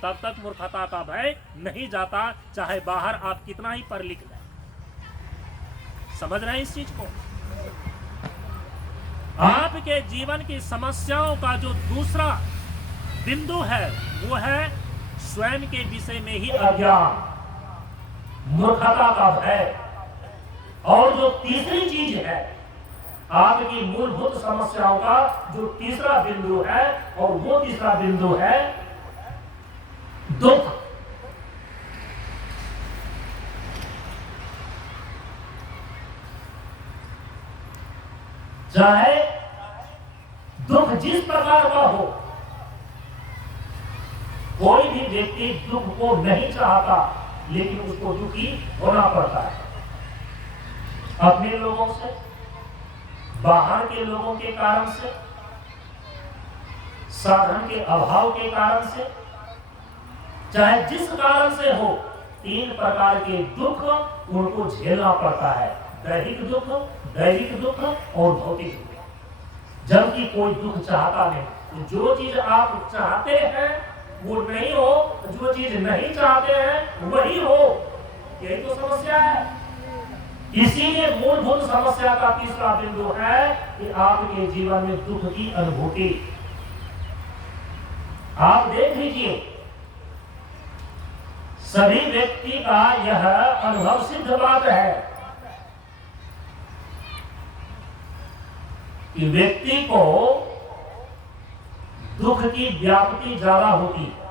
तब तक मूर्खता का भय नहीं जाता, चाहे बाहर आप कितना ही पढ़ लिख लें। समझ रहे हैं इस चीज को? आपके जीवन की समस्याओं का जो दूसरा बिंदु है वो है स्वयं के विषय में ही अज्ञान, मूर्खता का भय। और जो तीसरी चीज है आपकी मूलभूत समस्याओं का जो तीसरा बिंदु है, और वो तीसरा बिंदु है दुख। चाहे दुख जिस प्रकार का हो, कोई भी व्यक्ति दुख को नहीं चाहता, लेकिन उसको दुखी होना पड़ता है। अपने लोगों से, बाहर के लोगों के कारण से, साधन के अभाव के कारण से, चाहे जिस कारण से हो, 3 प्रकार के दुख उनको झेलना पड़ता है। दैहिक दुख, दैविक दुख और भौतिक दुख। जबकि कोई दुख चाहता नहीं। जो चीज आप चाहते हैं वो नहीं हो, जो चीज नहीं चाहते हैं वही हो। यही तो समस्या है। इसीलिए मूलभूत समस्या का तीसरा बिंदु है कि आपके जीवन में दुख की अनुभूति। आप देख लीजिए, सभी व्यक्ति का यह अनुभव सिद्ध बात है कि व्यक्ति को दुख की व्याप्ति ज्यादा होती है,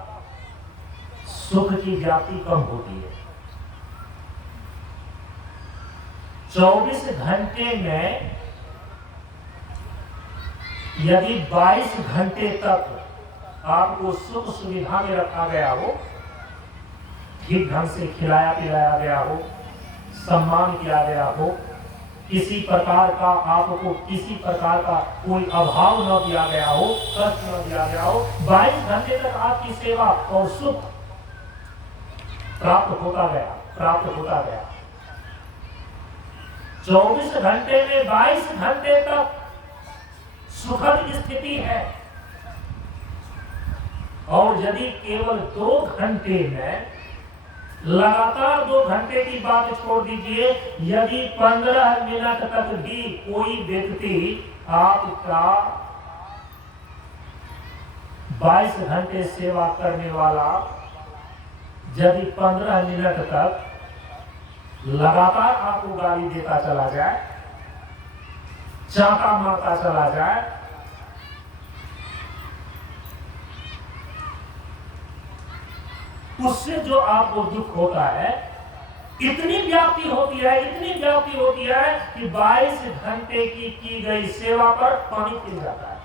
सुख की व्याप्ति कम होती है। 24 घंटे में यदि 22 घंटे तक आपको सुख सुविधा में रखा गया हो, ठीक ढंग से खिलाया पिलाया गया हो, सम्मान किया गया हो, किसी प्रकार का आपको किसी प्रकार का कोई अभाव न दिया गया हो, कष्ट न दिया गया हो, 22 घंटे तक आपकी सेवा और सुख प्राप्त होता गया। 24 घंटे में 22 घंटे तक सुखद स्थिति है, और यदि केवल 2 घंटे में, लगातार 2 घंटे की बात छोड़ दीजिए, यदि 15 मिनट तक भी कोई व्यक्ति आपका 22 घंटे सेवा करने वाला यदि 15 मिनट तक लगातार आपको गाली देता चला जाए, चांटा मारता चला जाए, उससे जो आपको दुख होता है, इतनी व्याप्ति होती है कि 22 घंटे की गई सेवा पर पानी फिर जाता है।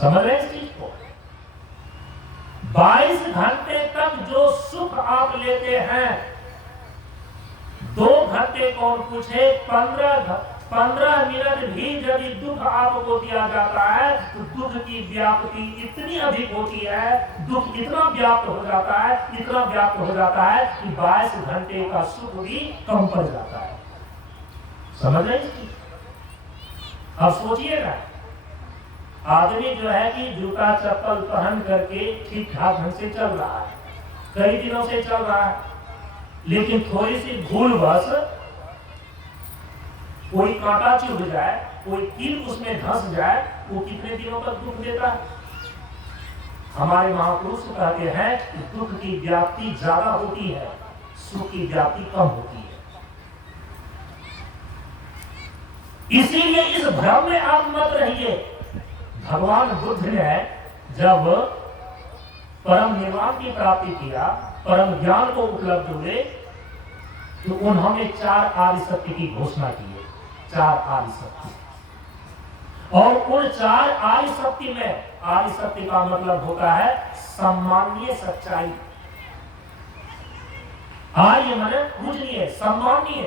समझ रहे इस चीज को? 22 घंटे तक जो सुख आप लेते हैं, 2 घंटे कौन पूछे, 15 मिनट भी यदि दुख आपको दिया जाता है तो दुख की व्याप्ति इतनी अधिक होती है, दुख इतना व्याप्त हो जाता है कि 22 घंटे का सुख भी कम पड़ जाता है। समझ रहे हैं? अब सोचिए ना, आदमी जो है कि जूता चप्पल पहन करके ठीक ठाक ढंग से चल रहा है, कई दिनों से चल रहा है, लेकिन थोड़ी सी भूलवश कोई कांटा चुभ जाए, कोई कील उसमें धंस जाए, वो कितने दिनों तक दुख देता है? हमारे महापुरुष कहते हैं कि दुख की व्याप्ति ज्यादा होती है, सुख की व्याप्ति कम होती है। इसीलिए इस भ्रम में आप मत रहिए। भगवान बुद्ध ने जब परम निर्वाण की प्राप्ति किया, परम ज्ञान को उपलब्ध हुए, तो उन्होंने 4 आदि सत्य की घोषणा की है। 4 आदि सत्य, और उन 4 आदि सत्य में, आदि सत्य का मतलब होता है सम्माननीय सच्चाई। आर्य माने पूजनीय, सम्माननीय,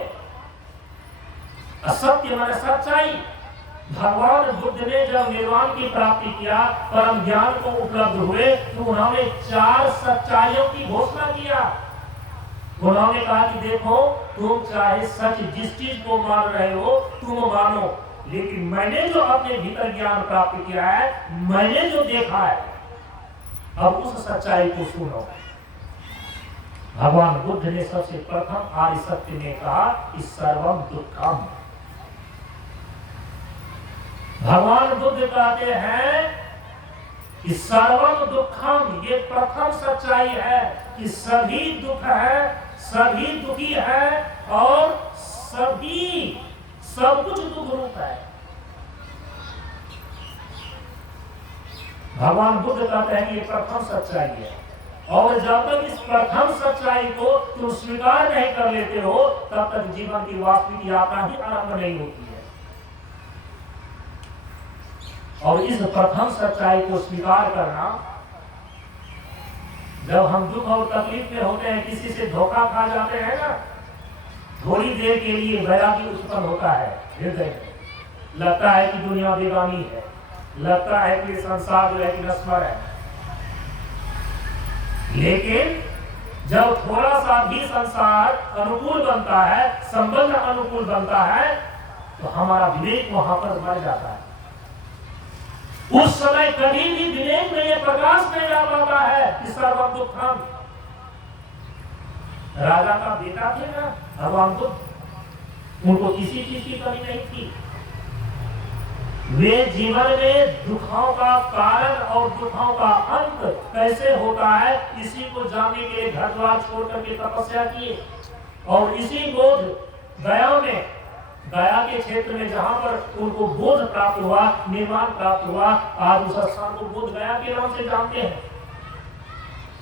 असत्य माने सच्चाई। भगवान बुद्ध ने जब निर्वाण की प्राप्ति किया, परम ज्ञान को उपलब्ध हुए, तो उन्होंने 4 सच्चाइयों की घोषणा किया। उन्होंने कहा कि देखो, तुम चाहे सच जिस चीज को मान रहे हो तुम मानो, लेकिन मैंने जो अपने भीतर ज्ञान प्राप्त किया है, मैंने जो देखा है, अब उस सच्चाई को सुनो। भगवान बुद्ध ने सबसे प्रथम आर्य सत्य में कहा कि सर्वम दुखम। भगवान बुद्ध कहते हैं कि सर्वम दुखम, ये प्रथम सच्चाई है कि सभी दुख है, सभी दुखी है, और सब कुछ दुख रूप है। भगवान बुद्ध कहते हैं कि ये प्रथम सच्चाई है, और जब तक इस प्रथम सच्चाई को तुम स्वीकार नहीं कर लेते हो, तब तक जीवन की वास्तविक यात्रा ही आरंभ नहीं होती है। और इस प्रथम सच्चाई को स्वीकार करना जब हम दुख और तकलीफ में होते हैं, किसी से धोखा खा जाते हैं ना, थोड़ी देर के लिए वैरागी उत्पन्न होता है हृदय में। लगता है कि दुनिया बेगानी है, लगता है कि संसार जो है कि नश्वर है। लेकिन जब थोड़ा सा भी संसार अनुकूल बनता है, संबंध अनुकूल बनता है, तो हमारा विवेक वहां पर मर जाता है। उस समय कभी भी विवेक में यह प्रकाश नहीं आ पाता है कि सर्वम दुखम। राजा का बेटा थे ना भगवान बुद्ध, उनको किसी चीज की कमी नहीं थी। वे जीवन में दुखों का कारण और दुखों का अंत कैसे होता है, इसी को जानने के लिए घर द्वार छोड़ करके तपस्या किए। और इसी बोध गया के क्षेत्र में जहां पर उनको बोध प्राप्त हुआ, निर्माण प्राप्त हुआ, आज उस स्थान को बोध गया के नाम से जानते हैं।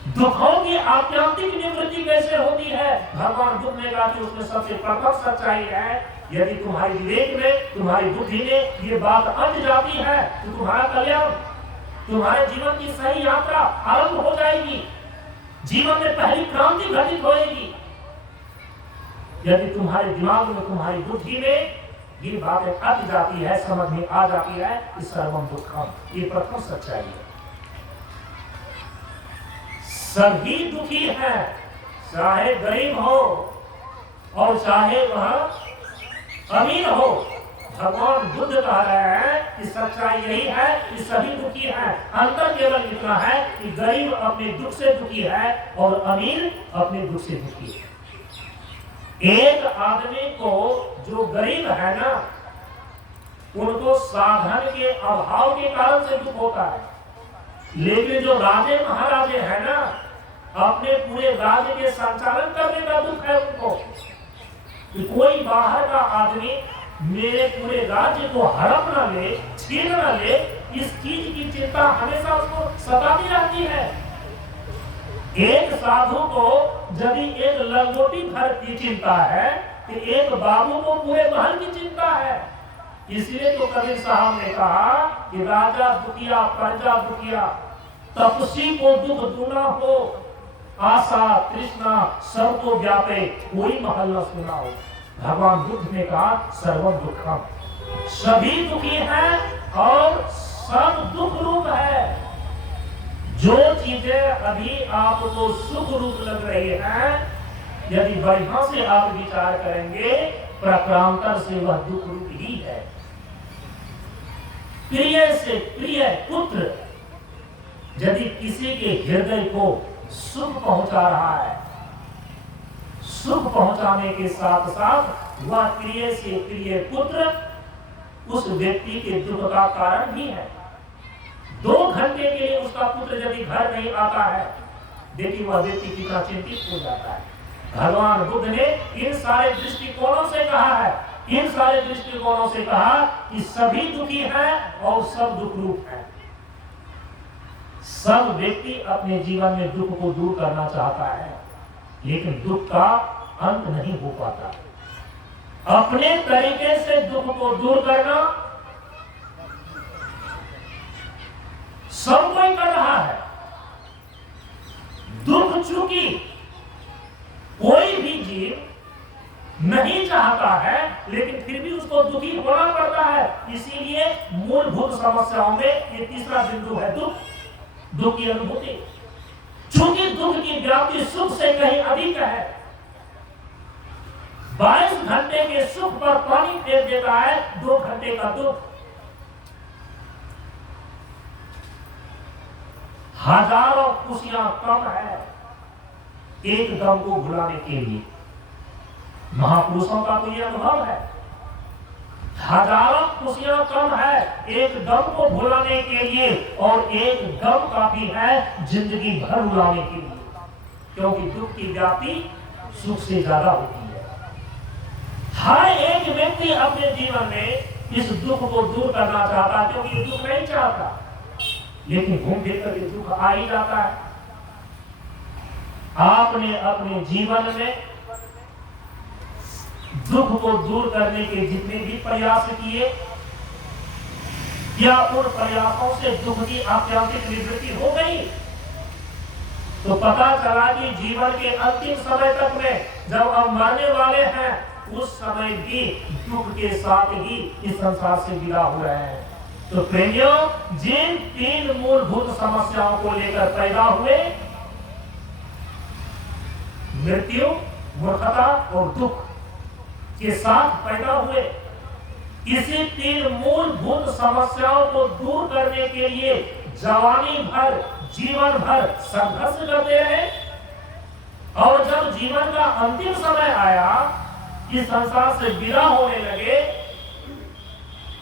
दुखों की आत्यांतिक निवृत्ति कैसे होती है, भगवान बुद्ध ने कहा कि उसमें सबसे प्रथम सच्चाई है, यदि तुम्हारी विवेक में, तुम्हारी बुद्धि में ये बात अंत जाती है तो तुम्हारा कल्याण, तुम्हारे जीवन की सही यात्रा आरंभ हो जाएगी, जीवन में पहली क्रांति घटित होएगी। यदि तुम्हारे दिमाग में, तुम्हारी बुद्धि में ये बातें अट जाती है, समझ में आ जाती है कि सर्वम दुखम, ये प्रथम सच्चाई है। सभी दुखी हैं, चाहे गरीब हो और चाहे वह अमीर हो। भगवान बुद्ध कह रहे हैं कि सच्चाई यही है कि सभी दुखी हैं। अंतर केवल इतना है कि गरीब अपने दुख से दुखी है और अमीर अपने दुख से दुखी है। एक आदमी को, जो गरीब है ना, उनको साधन के अभाव के कारण से दुख होता है। लेकिन जो राजे महाराजे हैं ना, अपने पूरे राज्य के संचालन करने का दुख है उनको, कि कोई बाहर का आदमी मेरे पूरे राज्य को हड़प न ले, छीन न ले, इस चीज की चिंता हमेशा उसको सताती रहती है। एक साधु को यदि एक लंगोटी भर की चिंता है, तो एक बाबू को पूरे महल की चिंता है। इसलिए तो कबीर साहब ने कहा कि राजा दुखिया प्रजा दुखिया, तपस्वी को दुख दूना हो, आशा तृष्णा सब को व्यापे, कोई महल न सुना हो। भगवान बुद्ध ने कहा सर्वम दुखम, सभी दुखी हैं और सब दुख रूप है। जो चीजें अभी आपको सुख रूप लग रही हैं, यदि बढ़िया से आप विचार करेंगे, प्रक्रांतर से वह दुख रूप ही है। प्रिय से प्रिय पुत्र यदि किसी के हृदय को सुख पहुंचा रहा है, सुख पहुंचाने के साथ साथ वह प्रिय से प्रिय पुत्र उस व्यक्ति के दुख का कारण भी है। 2 घंटे के लिए उसका पुत्र यदि घर नहीं आता है, देखिए वह व्यक्ति कितना चिंतित हो जाता है। भगवान बुद्ध ने इन सारे दृष्टिकोणों से कहा है, इन सारे दृष्टिकोणों से कहा कि सभी दुखी हैं और सब दुख रूप हैं। सब व्यक्ति अपने जीवन में दुख को दूर करना चाहता है, लेकिन दुख का अंत नहीं हो पाता। अपने तरीके से दुख को दूर करना सब कोई कर रहा है। दुख चूंकि कोई भी जीव नहीं चाहता है, लेकिन फिर भी उसको दुखी होना पड़ता है। इसीलिए मूलभूत समस्याओं में ये तीसरा बिंदु है, दुख की अनुभूति। चूंकि दुख की व्याप्ति सुख से कहीं अधिक है, 22 घंटे के सुख पर पानी फेर देता है 2 घंटे का दुख। हजारों खुशियां कम है एक दम को भुलाने के लिए। महापुरुषों का तो यह अनुभव है, हजारों खुशियां कम है एक दम को भुलाने के लिए, और एक दम काफी है जिंदगी भर भुलाने के लिए, क्योंकि दुख की व्याप्ति सुख से ज्यादा होती है। हर एक व्यक्ति अपने जीवन में इस दुख को दूर करना चाहता है, क्योंकि दुख नहीं चाहता, लेकिन घूम फिर कर दुख आ ही जाता है। आपने अपने जीवन में दुख को दूर करने के जितने भी प्रयास किए, क्या उन प्रयासों से दुख की आत्यांतिक निवृत्ति हो गई? तो पता चला कि जीवन के अंतिम समय तक में जब हम मरने वाले हैं, उस समय भी दुख के साथ ही इस संसार से विदा हो रहे हैं। तो प्रेमियों, जिन 3 मूलभूत समस्याओं को लेकर पैदा हुए, मृत्यु, मूर्खता और दुख के साथ पैदा हुए, इसी 3 मूलभूत समस्याओं को दूर करने के लिए जवानी भर, जीवन भर संघर्ष करते रहे। और जब जीवन का अंतिम समय आया, इस संसार से विदा होने लगे,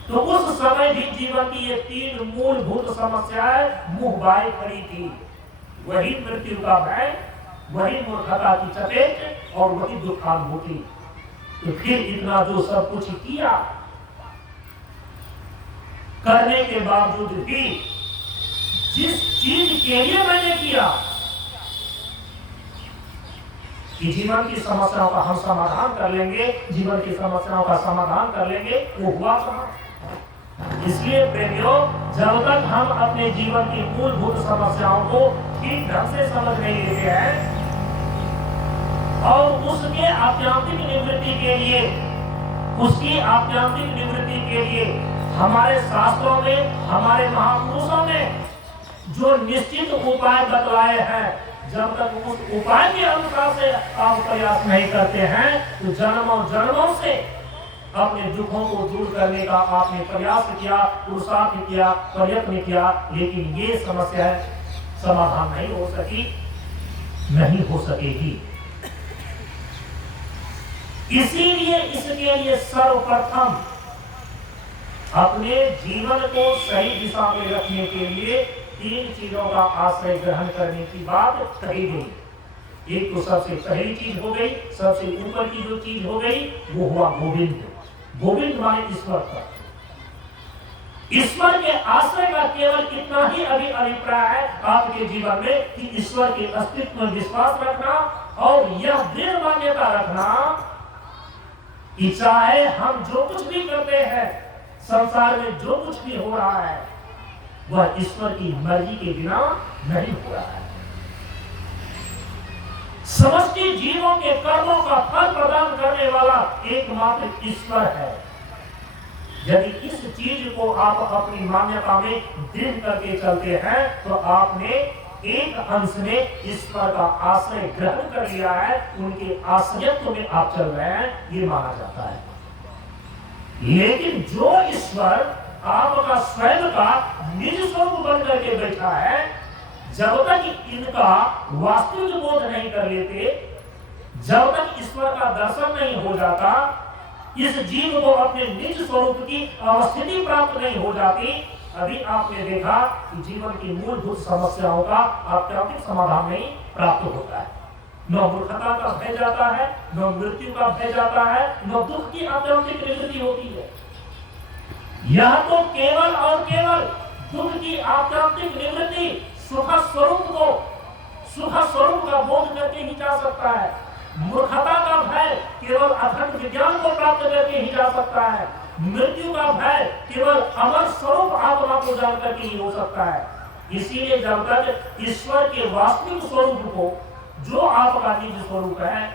तो उस समय भी जीवन की ये 3 मूलभूत समस्याएं मुंह बाए खड़ी थी। वही मृत्यु का भय, वही मूर्खता की चपेट और वही दुखानुभूति। तो फिर इतना जो सब कुछ किया, करने के बावजूद भी जिस चीज के लिए मैंने किया कि जीवन की समस्याओं का हम समाधान कर लेंगे, जीवन की समस्याओं का समाधान कर लेंगे, वो हुआ कहां? इसलिए प्रेमियों, जब तक हम अपने जीवन की मूलभूत समस्याओं को ठीक ढंग से समझ नहीं लेते हैं और उसके आत्यांतिक निवृत्ति के लिए, उसकी आत्यांतिक निवृत्ति के लिए हमारे शास्त्रों में, हमारे महापुरुषों ने जो निश्चित उपाय बतलाए हैं, जब तक उस उपाय के अनुसार से आप प्रयास नहीं करते हैं, तो जन्मों जन्मों से अपने दुखों को दूर करने का आपने प्रयास किया, पुरुषार्थ किया, प्रयत्न किया, लेकिन ये समस्या समाधान नहीं हो सकी, नहीं हो सकेगी। इसीलिए इसके लिए सर्वप्रथम अपने जीवन को सही दिशा में रखने के लिए 3 चीजों का आश्रय ग्रहण करने की बात कही गई। एक तो सबसे पहली चीज हो गई, सबसे ऊपर की जो चीज हो गई, वो हुआ गोविंद। गोविंद माने ईश्वर का। ईश्वर के आश्रय का केवल इतना ही अभी अभिप्राय है आपके जीवन में कि ईश्वर के अस्तित्व में विश्वास रखना और यह दृढ़ मान्यता रखना कि चाहे हम जो कुछ भी करते हैं, संसार में जो कुछ भी हो रहा है, वह ईश्वर की मर्जी के बिना नहीं हो रहा है। समष्टि जीवों के कर्मों का फल प्रदान करने वाला एकमात्र ईश्वर है। यदि इस चीज को आप अपनी मान्यता में दृढ़ करके चलते हैं, तो आपने एक अंश में ईश्वर का आश्रय ग्रहण कर लिया है, उनके आश्रयत्व में आप चल रहे हैं, ये माना जाता है। लेकिन जो ईश्वर आपका स्वयं का निज स्वरूप बन करके बैठा है, जब तक इनका वास्तविक बोध नहीं कर लेते, जब तक ईश्वर का दर्शन नहीं हो जाता, इस जीव को अपने निज स्वरूप की अवस्थिति प्राप्त नहीं हो जाती, अभी आपने देखा कि जीवन की मूलभूत समस्याओं का आत्यांतिक समाधान नहीं प्राप्त होता है। न मूर्खता का भय जाता है, न मृत्यु का भय जाता है, न दुख की आत्यांतिक निवृत्ति होती है। यह तो केवल और केवल दुख की आत्यांतिक निवृत्ति सुख स्वरूप को, सुख स्वरूप का बोध करके ही जा सकता है। मूर्खता का भय केवल अखंड विज्ञान को प्राप्त करके ही जा सकता है। मृत्यु का भय केवल अमर स्वरूप आत्मा को जान करके ही हो सकता है। इसीलिए जब तक ईश्वर के वास्तविक स्वरूप को, जो आपका निज स्वरूप है,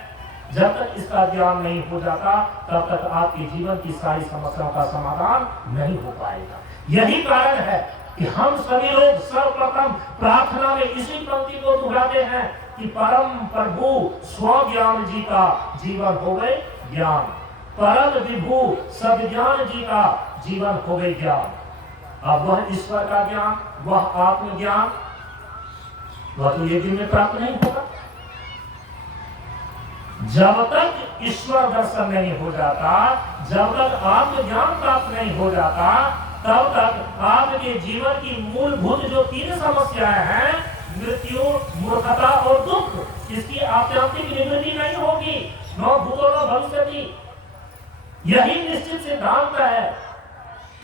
जब तक इसका ज्ञान नहीं हो जाता, तब तक आपके जीवन की सारी समस्याओं का समाधान नहीं हो पाएगा। यही कारण है कि हम सभी लोग सर्वप्रथम प्रार्थना में इसी पंक्ति को दोहराते हैं कि परम प्रभु स्वज्ञान जी का जीवन हो गए ज्ञान, परम विभु सद्ज्ञान जी का जीवन हो गए ज्ञान। अब वह ईश्वर का ज्ञान, वह आत्मज्ञान, वह तो एक दिन में प्राप्त नहीं होगा। जब तक ईश्वर दर्शन नहीं हो जाता, जब तक आत्मज्ञान प्राप्त नहीं हो जाता, तब तक आपके जीवन की मूलभूत जो 3 समस्याएं हैं, मृत्यु, मूर्खता और दुख, इसकी आत्यांतिक निवृत्ति नहीं होगी। न भूतो न भविष्यति, यही निश्चित सिद्धांत है।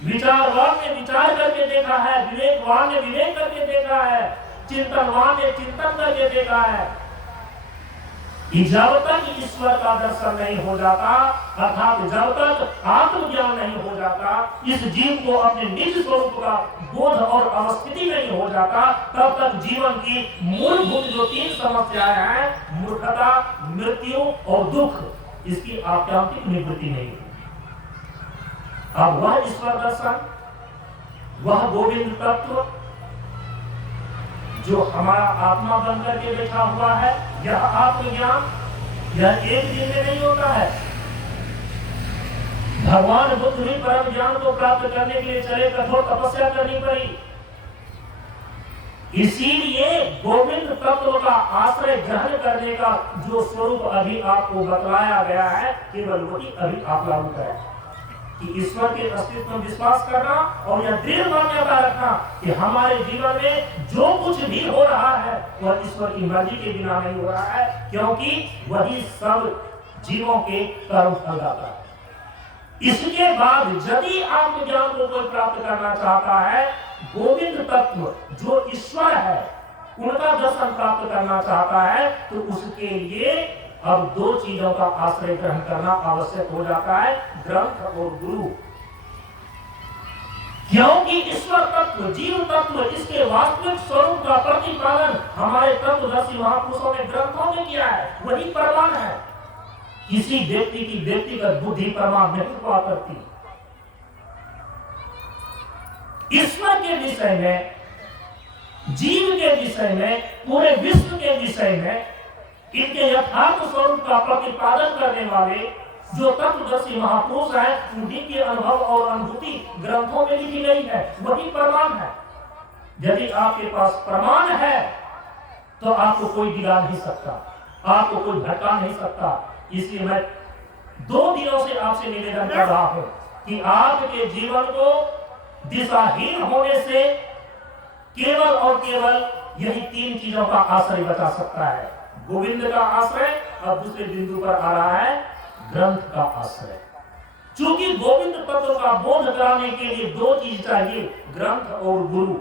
विचारवान ने विचार करके देखा है, विवेकवान ने विवेक करके देखा है, चिंतनवान ने चिंतन करके देखा है कि जब तक ईश्वर का दर्शन नहीं हो जाता, अर्थात जब तक आत्मज्ञान नहीं हो जाता, इस जीव को अपने निज स्वरूप का बोध और अवस्थिति नहीं हो जाता, तब तक जीवन की मूलभूत जो 3 समस्याएं हैं, मूर्खता, मृत्यु और दुख, इसकी आत्यांतिक निवृत्ति नहीं होगी। अब वह ईश्वर दर्शन, वह गोविंद तत्व जो हमारा आत्मा बनकर के बैठा हुआ है, यह आत्मज्ञान, यह एक दिन में नहीं होता है। भगवान बुद्ध भी परम ज्ञान को प्राप्त करने के लिए चले, कठोर तपस्या करनी पड़ी। इसीलिए गोविंद तत्व का आश्रय ग्रहण करने का जो स्वरूप अभी आपको बतलाया गया है, केवल वही अभी आप लागू करें कि ईश्वर के अस्तित्व में विश्वास करना और यह दृढ़ मान्यता रखना कि हमारे जीवन में जो कुछ भी हो रहा है वह ईश्वर की मर्जी के बिना नहीं हो रहा है, क्योंकि वही सब जीवों के कर्म फलदाता है। इसके बाद यदि आत्मज्ञान को कोई प्राप्त करना चाहता है, गोविंद तत्व जो ईश्वर है उनका दर्शन प्राप्त करना चाहता है, तो उसके लिए अब 2 चीजों का आश्रय ग्रहण करना आवश्यक हो जाता है, ग्रंथ और गुरु। क्योंकि ईश्वर तत्व, जीव तत्व, इसके वास्तविक स्वरूप का प्रतिपादन हमारे तत्वदर्शी महापुरुषों ने ग्रंथों में किया है, वही प्रमाण है। किसी व्यक्ति की व्यक्तिगत बुद्धि प्रमाण नहीं हुआ करती। ईश्वर के विषय में, जीव के विषय में, पूरे विश्व के विषय में इनके यथार्थ स्वरूप का प्रतिपादन करने वाले जो तत्वदर्शी महापुरुष हैं, उन्हीं के अनुभव और अनुभूति ग्रंथों में लिखी गई है, वही प्रमाण है। यदि आपके पास प्रमाण है तो आपको कोई गिरा नहीं सकता, आपको कोई भटका नहीं सकता। इसलिए मैं 2 दिनों से आपसे निवेदन कर रहा हूं कि आपके जीवन को दिशाहीन होने से केवल और केवल यही 3 चीजों का आश्रय बचा सकता है। गोविंद का आश्रय, अब दूसरे बिंदु पर आ रहा है ग्रंथ का आश्रय। चूंकि गोविंद तत्व का बोध कराने के लिए 2 चीज चाहिए, ग्रंथ और गुरु।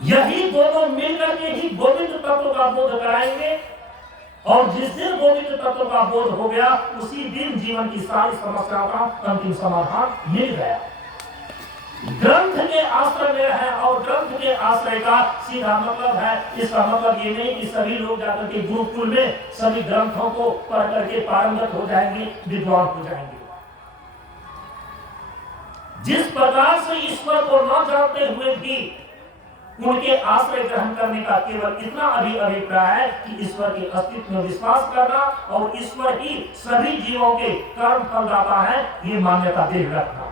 यही दोनों मिलकर के ही गोविंद तत्व का बोध कराएंगे, और जिस दिन गोविंद तत्व का बोध हो गया, उसी दिन जीवन की सारी समस्याओं का अंतिम समाधान मिल गया। ग्रंथ के आश्रय में है, और ग्रंथ के आश्रय का सीधा मतलब है, इसका मतलब ये नहीं कि सभी लोग जाकर के गुरुकुल में सभी ग्रंथों को पढ़ करके पारंगत हो जाएंगे, विद्वान हो जाएंगे। जिस प्रकार से ईश्वर को न जानते हुए भी उनके आश्रय ग्रहण करने का केवल इतना अभिप्राय है कि ईश्वर के अस्तित्व में विश्वास करना और ईश्वर ही सभी जीवों के कर्म फलदाता है, ये मान्यता दृढ़ रखना।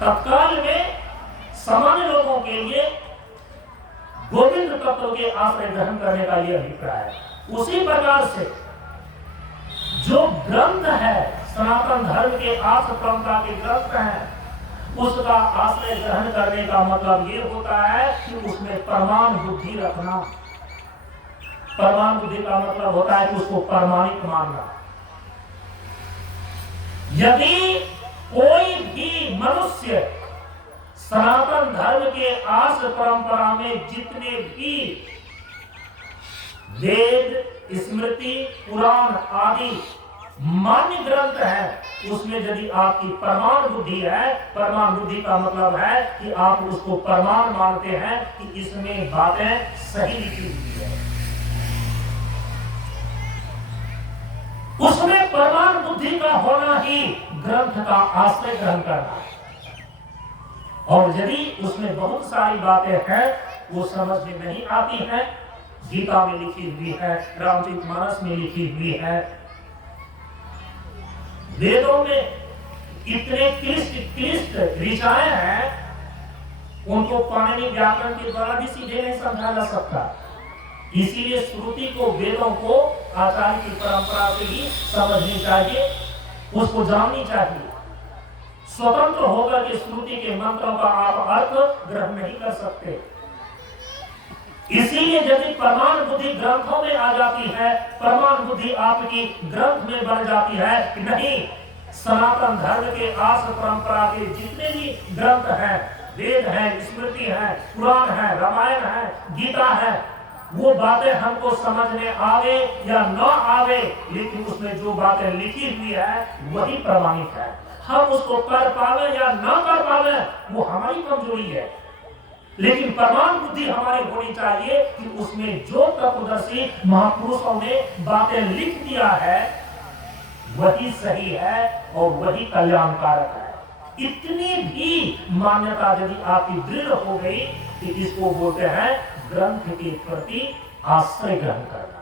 तत्काल में सामान्य लोगों के लिए गोविंद तत्व के आश्रय ग्रहण करने का यह अभिप्राय है। उसी प्रकार से जो ग्रंथ है, सनातन धर्म के आर्ष परंपरा के ग्रंथ हैं, उसका आश्रय ग्रहण करने का मतलब ये होता है कि उसमें प्रमाण बुद्धि रखना। प्रमाण बुद्धि का मतलब होता है कि उसको प्रमाणिक मानना। यदि कोई भी मनुष्य सनातन धर्म के आर्ष परंपरा में जितने भी वेद, स्मृति, पुराण आदि मान्य ग्रंथ है, उसमें यदि आपकी प्रमाण बुद्धि है, प्रमाण बुद्धि का मतलब है कि आप उसको प्रमाण मानते हैं कि इसमें बातें सही लिखी हुई है, उसमें प्रमाण बुद्धि का होना ही ग्रंथ का आश्रय ग्रहण करना है। और यदि उसमें बहुत सारी बातें हैं वो समझ में नहीं आती हैं, गीता में लिखी हुई है, रामचरितमानस में लिखी हुई है, वेदों में इतने क्लिष्ट ऋचाएं हैं, उनको पाणिनि व्याकरण के द्वारा भी सीधे नहीं समझा जा सकता। इसीलिए श्रुति को, वेदों को आचार्य की परंपरा से ही समझनी चाहिए, उसको जाननी चाहिए। स्वतंत्र होकर के श्रुति के मंत्रों का आप अर्थ ग्रहण नहीं कर सकते। इसीलिए यदि प्रमाण बुद्धि ग्रंथों में आ जाती है, प्रमाण बुद्धि आपकी ग्रंथ में बन जाती है कि नहीं, सनातन धर्म के आर्ष परंपरा के जितने भी ग्रंथ हैं, वेद हैं, स्मृति है, पुराण है, रामायण है, गीता है, वो बातें हमको समझ में आवे या न आवे, लेकिन उसमें जो बातें लिखी हुई है वही प्रमाणित है। हम उसको कर पावे या न कर पावे वो हमारी कमजोरी है, लेकिन प्रमाण बुद्धि हमारी होनी चाहिए कि उसमें जो तत्वदर्शी महापुरुषों ने बातें लिख दिया है वही सही है और वही कल्याणकारक है। इतनी भी मान्यता यदि आपकी दृढ़ हो गई कि इसको बोलते हैं ग्रंथ के प्रति आश्रय ग्रहण करना।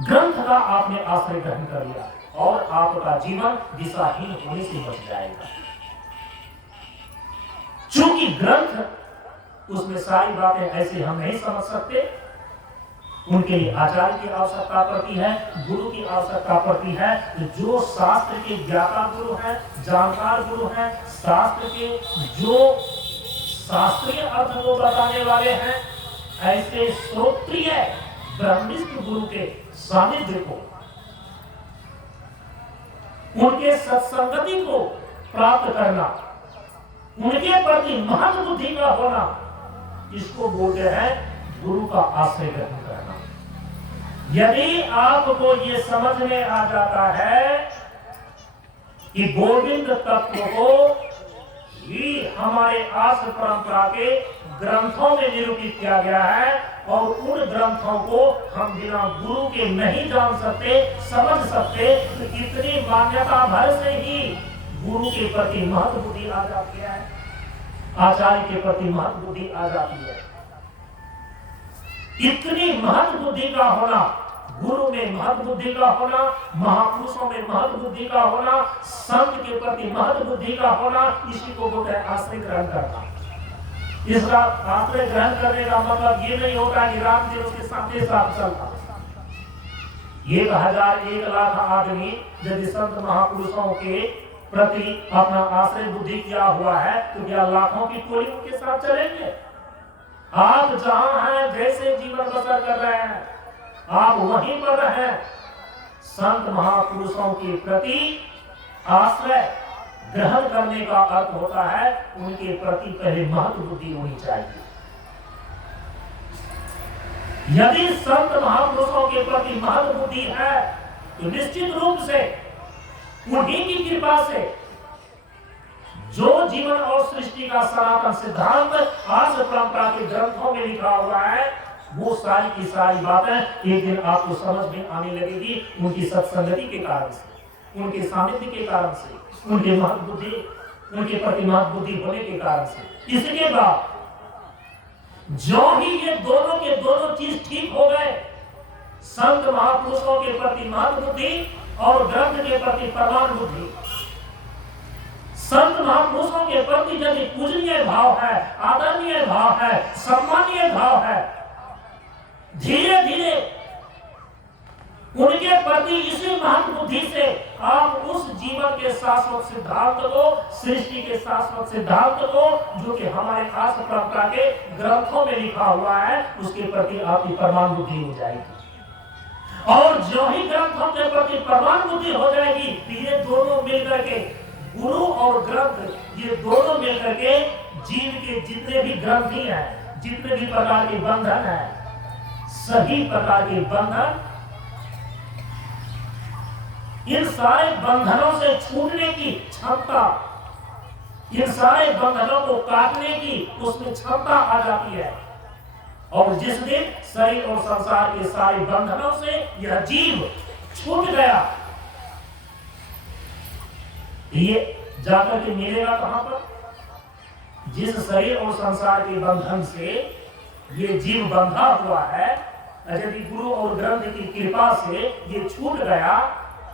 ग्रंथ का आपने आश्रय ग्रहण कर लिया और आपका जीवन दिशाहीन होने से बच जाएगा। चूंकि ग्रंथ उसमें सारी बातें ऐसे हम नहीं समझ सकते, उनके लिए आचार्य की आवश्यकता पड़ती है, गुरु की आवश्यकता पड़ती है। जो शास्त्र के ज्ञाता गुरु हैं, जानकार गुरु हैं, शास्त्र के जो शास्त्रीय अर्थ को बताने वाले हैं, ऐसे श्रोत्रिय ब्रह्मनिष्ठ गुरु के सानिध्य को, उनके सत्संगति को प्राप्त करना, उनके प्रति महत्व बुद्धि का होना, इसको बोलते हैं गुरु का आश्रय ग्रहण करना। यदि आपको ये समझ में आ जाता है कि गोविंद तत्व को ही हमारे आर्ष परंपरा के ग्रंथों में निरूपित किया गया है और उन ग्रंथों को हम बिना गुरु के नहीं जान सकते, समझ सकते, तो इतनी मान्यता भर से ही गुरु के प्रति महत्व बुद्धि आ जाती है, आचार्य के प्रति महत्व बुद्धि आ जाती है। इतनी महत्व बुद्धि का होना, गुरु में महत्व बुद्धि का होना, महापुरुषों में महत्व बुद्धि का होना, संत के प्रति महत्व बुद्धि का होना, इसी को बोलते हैं आश्रय ग्रहण करना। इसका आश्रय ग्रहण करने का मतलब ये नहीं होता कि राम जी उसके सामने साथ चलता। 1000 1 लाख आदमी यदि संत महापुरुषों के प्रति अपना आश्रय बुद्धि किया हुआ है तो क्या लाखों की टोली उनके साथ चलेंगे? आप जहां हैं, जैसे जीवन बसर कर रहे हैं, आप वहीं पर रहें। संत महापुरुषों के प्रति आश्रय ग्रहण करने का अर्थ होता है उनके प्रति पहले महत्व बुद्धि होनी चाहिए। यदि संत महापुरुषों के प्रति महत्व बुद्धि है तो निश्चित रूप से उन्हीं की कृपा से जो जीवन और सृष्टि का सनातन सिद्धांत आर्ष परंपरा के ग्रंथों में लिखा हुआ है, वो सारी की सारी बातें एक दिन आपको समझ में आने लगेगी, उनकी सत्संगति के कारण से, उनके सानिध्य के कारण से, उनके महत्व बुद्धि, उनके प्रति महत्व बुद्धि होने के कारण से। इसके बाद जो ही ये दोनों के दोनों चीज ठीक हो गए, संत महापुरुषों के प्रति महत्व बुद्धि और ग्रंथ के प्रति प्रमाण बुद्धि, संत महापुरुषों के प्रति यदि पूजनीय भाव है, आदरणीय भाव है, सम्मानीय भाव है, धीरे धीरे उनके प्रति इसी महत्व बुद्धि से आप उस जीवन के शाश्वत सिद्धांत को, सृष्टि के शाश्वत सिद्धांत को, जो कि हमारे आर्ष परंपरा के ग्रंथों में लिखा हुआ है, उसके प्रति आपकी प्रमाण बुद्धि हो जाएगी। और जो ही ग्रंथों के प्रति प्रमाण बुद्धि हो जाएगी, ये दोनों मिलकर के, गुरु और ग्रंथ, ये दोनों मिलकर के जीव के जितने भी ग्रंथी हैं, जितने भी प्रकार के बंधन हैं, सभी प्रकार के बंधन, इन सारे बंधनों से छूटने की क्षमता, इन सारे बंधनों को काटने की उसमें क्षमता आ जाती है। और जिस दिन शरीर और संसार के सारे बंधनों से यह जीव छूट गया, ये जाकर के मिलेगा कहां पर? जिस शरीर और संसार के बंधन से ये जीव बंधा हुआ है, यदि गुरु और ग्रंथ की कृपा से ये छूट गया,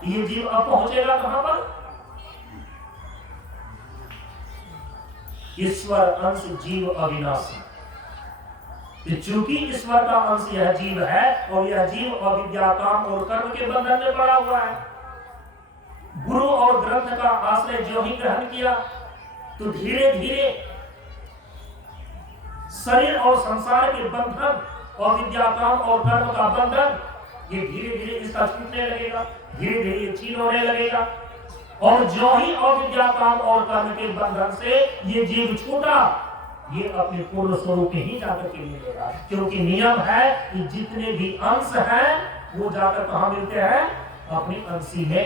ये जीव अब पहुंचेगा कहां पर? ईश्वर अंश जीव अविनाशी। चूंकि ईश्वर का अंश यह जीव है और यह जीव अविद्या, काम और कर्म के बंधन में पड़ा हुआ है, गुरु और ग्रंथ का आश्रय जो ही ग्रहण किया तो धीरे धीरे शरीर और संसार के बंधन, अविद्या, काम और कर्म का बंधन, ये धीरे धीरे इसका छूटने लगेगा, धीरे धीरे ये छीन होने लगेगा। और जो ही अविद्या, काम और कर्म के बंधन से ये जीव छूटा, ये अपने पूर्ण स्वरूप में ही जाकर के मिलेगा, क्योंकि नियम है कि जितने भी अंश हैं वो जाकर कहां मिलते हैं? अपनी अंशी में।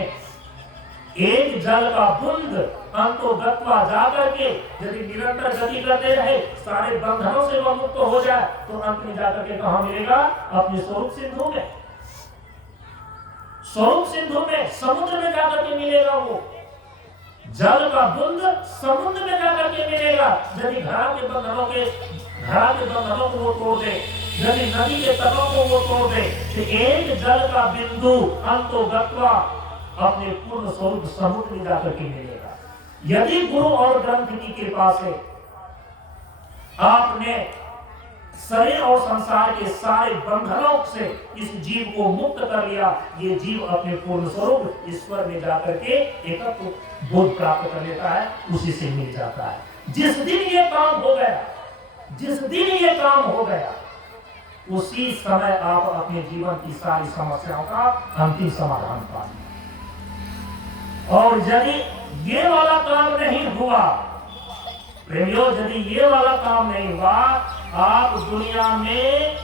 एक जल का बूंद अंतोगत्वा जाकर के यदि निरंतर गति करते रहे, सारे बंधनों से वह मुक्त हो जाए, तो अंत में जाकर के कहां मिलेगा? अपने स्वरूप सिंधु में। स्वरूप सिंधु में, समुद्र में जाकर के मिलेगा। वो जल का बूंद समुद्र में जाकर के मिलेगा। यदि घड़ा के बंधनों को वो तोड़ दे, यदि नदी के तटों को वो तोड़ दे, तो एक जल का बिंदु अंतोगत्वा अपने पूर्ण स्वरूप समुद्र में जाकर के मिलेगा। यदि गुरु और ग्रंथ की कृपा से आपने शरीर और संसार के सारे बंधनों से इस जीव को मुक्त कर लिया, ये जीव अपने पूर्ण स्वरूप ईश्वर में जाकर के एकत्व बोध प्राप्त कर लेता है, उसी से मिल जाता है। जिस दिन ये काम हो गया, जिस दिन ये काम हो गया, उसी समय आप अपने जीवन की सारी समस्याओं का अंतिम समाधान पा लिया। और यदि ये वाला काम नहीं हुआ प्रेमियों, यदि ये वाला काम नहीं हुआ, आप दुनिया में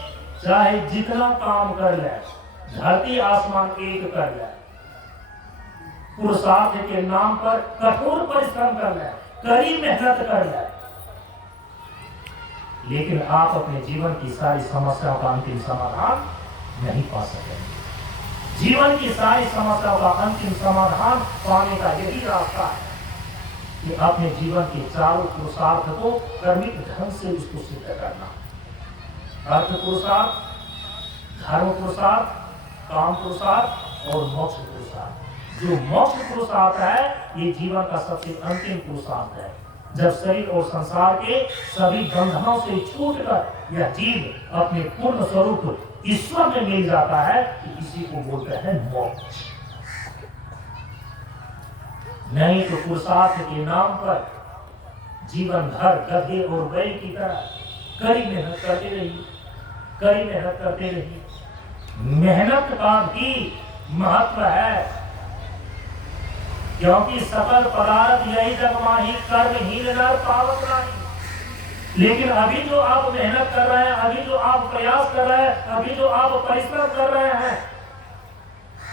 चाहे जितना काम कर ले, धरती आसमान एक कर ले, पुरुषार्थ के नाम पर कठोर परिश्रम कर ले, कड़ी मेहनत कर ले, लेकिन आप अपने जीवन की सारी समस्याओं का अंतिम समाधान नहीं पा सकेंगे। जीवन की सारी समस्याओं का अंतिम समाधान पाने का यही रास्ता है कि अपने जीवन के चारों पुरुषार्थ को कर्मिक ढंग से उसको सिद्ध करना। अर्थ पुरुषार्थ, धर्म पुरुषार्थ, काम पुरुषार्थ और मोक्ष पुरुषार्थ। जो मोक्ष पुरुषार्थ है, ये जीवन का सबसे अंतिम पुरुषार्थ है। जब शरीर और संसार के सभी बंधनों से छूटकर यह जीव अपने पूर्ण स्वरूप ईश्वर में मिल जाता है, तो इसी को बोलते हैं मोक्ष। नहीं तो पुरुषार्थ के नाम पर जीवन भर गधे और बैल की तरह कड़ी मेहनत करते रहिए, कड़ी मेहनत करते रहिए। मेहनत का भी महत्व है, क्योंकि सकल पदार्थ यही जग माही, कर्महीन नर पावक नाही। लेकिन अभी जो आप मेहनत कर रहे हैं, अभी जो आप प्रयास कर रहे हैं, अभी जो आप परिश्रम कर रहे हैं,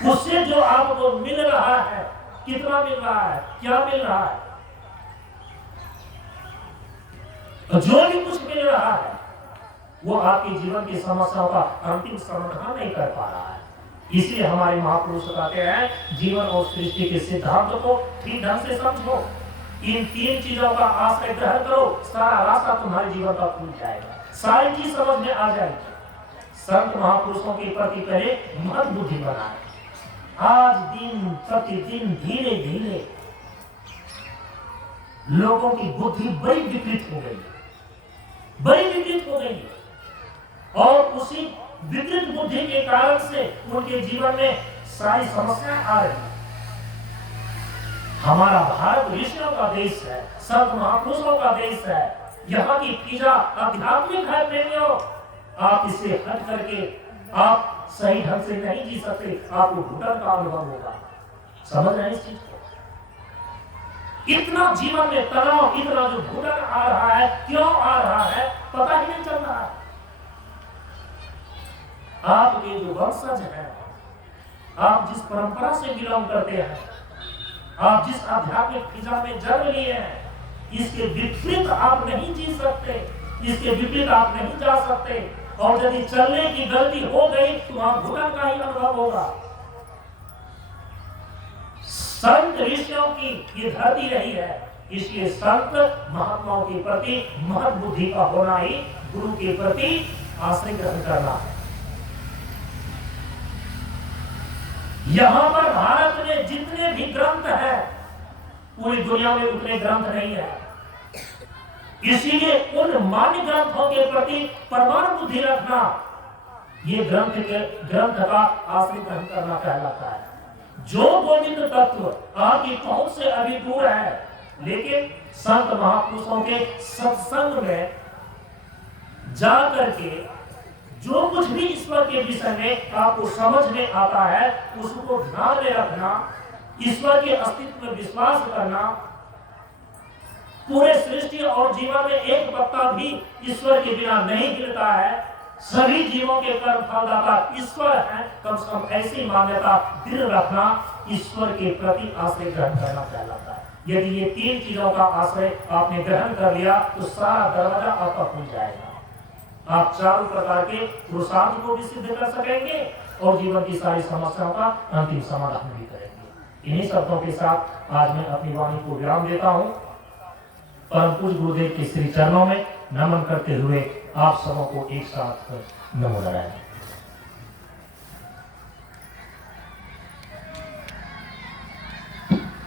उससे जो आपको मिल रहा है, कितना मिल रहा है, क्या मिल रहा है? जो भी कुछ मिल रहा है, वो आपके जीवन की समस्याओं का अंतिम समाधान नहीं कर पा रहा है। इसलिए हमारे महापुरुष कहते हैं, जीवन और सृष्टि के सिद्धांत को ठीक ढंग से समझो, इन तीन चीजों का आश्रय ग्रहण करो, सारा रास्ता तुम्हारे जीवन का खुल जाएगा, सारी चीज समझ में आ जाएगी। संत महापुरुषों के प्रति पहले महत बुद्धि बनाए। आज दिन प्रतिदिन धीरे धीरे लोगों की बुद्धि बड़ी विकृत हो गई है, बड़ी विकृत हो गई है, और उसी विकृत बुद्धि के कारण से उनके जीवन में सारी समस्याएं आ रही है। हमारा भारत ऋषियों का देश है, संत महापुरुषों का देश है, यहाँ की फिजा आध्यात्मिक है प्रेमियों। आप इसे हट करके आप सही ढंग से नहीं जी सकते, आपको घुटन का अनुभव होगा। समझ रहे हैं इस चीज को? इतना जीवन में तनाव, इतना जो घुटन आ रहा है, क्यों आ रहा है पता ही नहीं चल रहा है। आपके जो वंशज हैं, आप जिस परंपरा से बिलोंग करते हैं, आप जिस आध्यात्मिक फिजा में जन्म लिए हैं, इसके विपरीत आप नहीं जी सकते, इसके विपरीत आप नहीं जा सकते। और यदि चलने की गलती हो गई तो वहां घुटन का ही अनुभव होगा। संत ऋषियों की ये धरती रही है, इसलिए संत महात्माओं के प्रति महत बुद्धि का होना ही गुरु के प्रति आश्रय ग्रहण करना है। यहां पर भारत में जितने भी ग्रंथ हैं, पूरी दुनिया में उतने ग्रंथ नहीं है, इसीलिए उन मान्य ग्रंथों के प्रति परमाणु बुद्धि रखना, ये ग्रंथ का आश्रय ग्रहण करना कहलाता है। जो गोविंद तत्व आपकी पहुंच से अभी दूर है, लेकिन संत महापुरुषों के सत्संग में जा करके जो कुछ भी ईश्वर के विषय में आपको समझ में आता है, उसको ध्यान में रखना, ईश्वर के अस्तित्व में विश्वास करना, पूरे सृष्टि और जीवन में एक पत्ता भी ईश्वर के बिना नहीं गिरता है। सभी जीवों के कर्म फलदाता ईश्वर है। कम से कम ऐसी मान्यता दृढ़ रखना ईश्वर के प्रति आश्रय ग्रहण करना कहलाता है। यदि ये तीन चीजों का आश्रय आपने ग्रहण कर लिया तो सारा दरवाजा आपका खुल जाएगा। आप चारों प्रकार के पुरुषार्थ को भी सिद्ध कर सकेंगे और जीवन की सारी समस्याओं का अंतिम समाधान भी करेंगे। इन्हीं शब्दों के साथ आज मैं अपनी वाणी को विराम देता हूँ। परम पूज्य गुरुदेव के श्री चरणों में नमन करते हुए आप सबों को एक साथ नमो नारायण।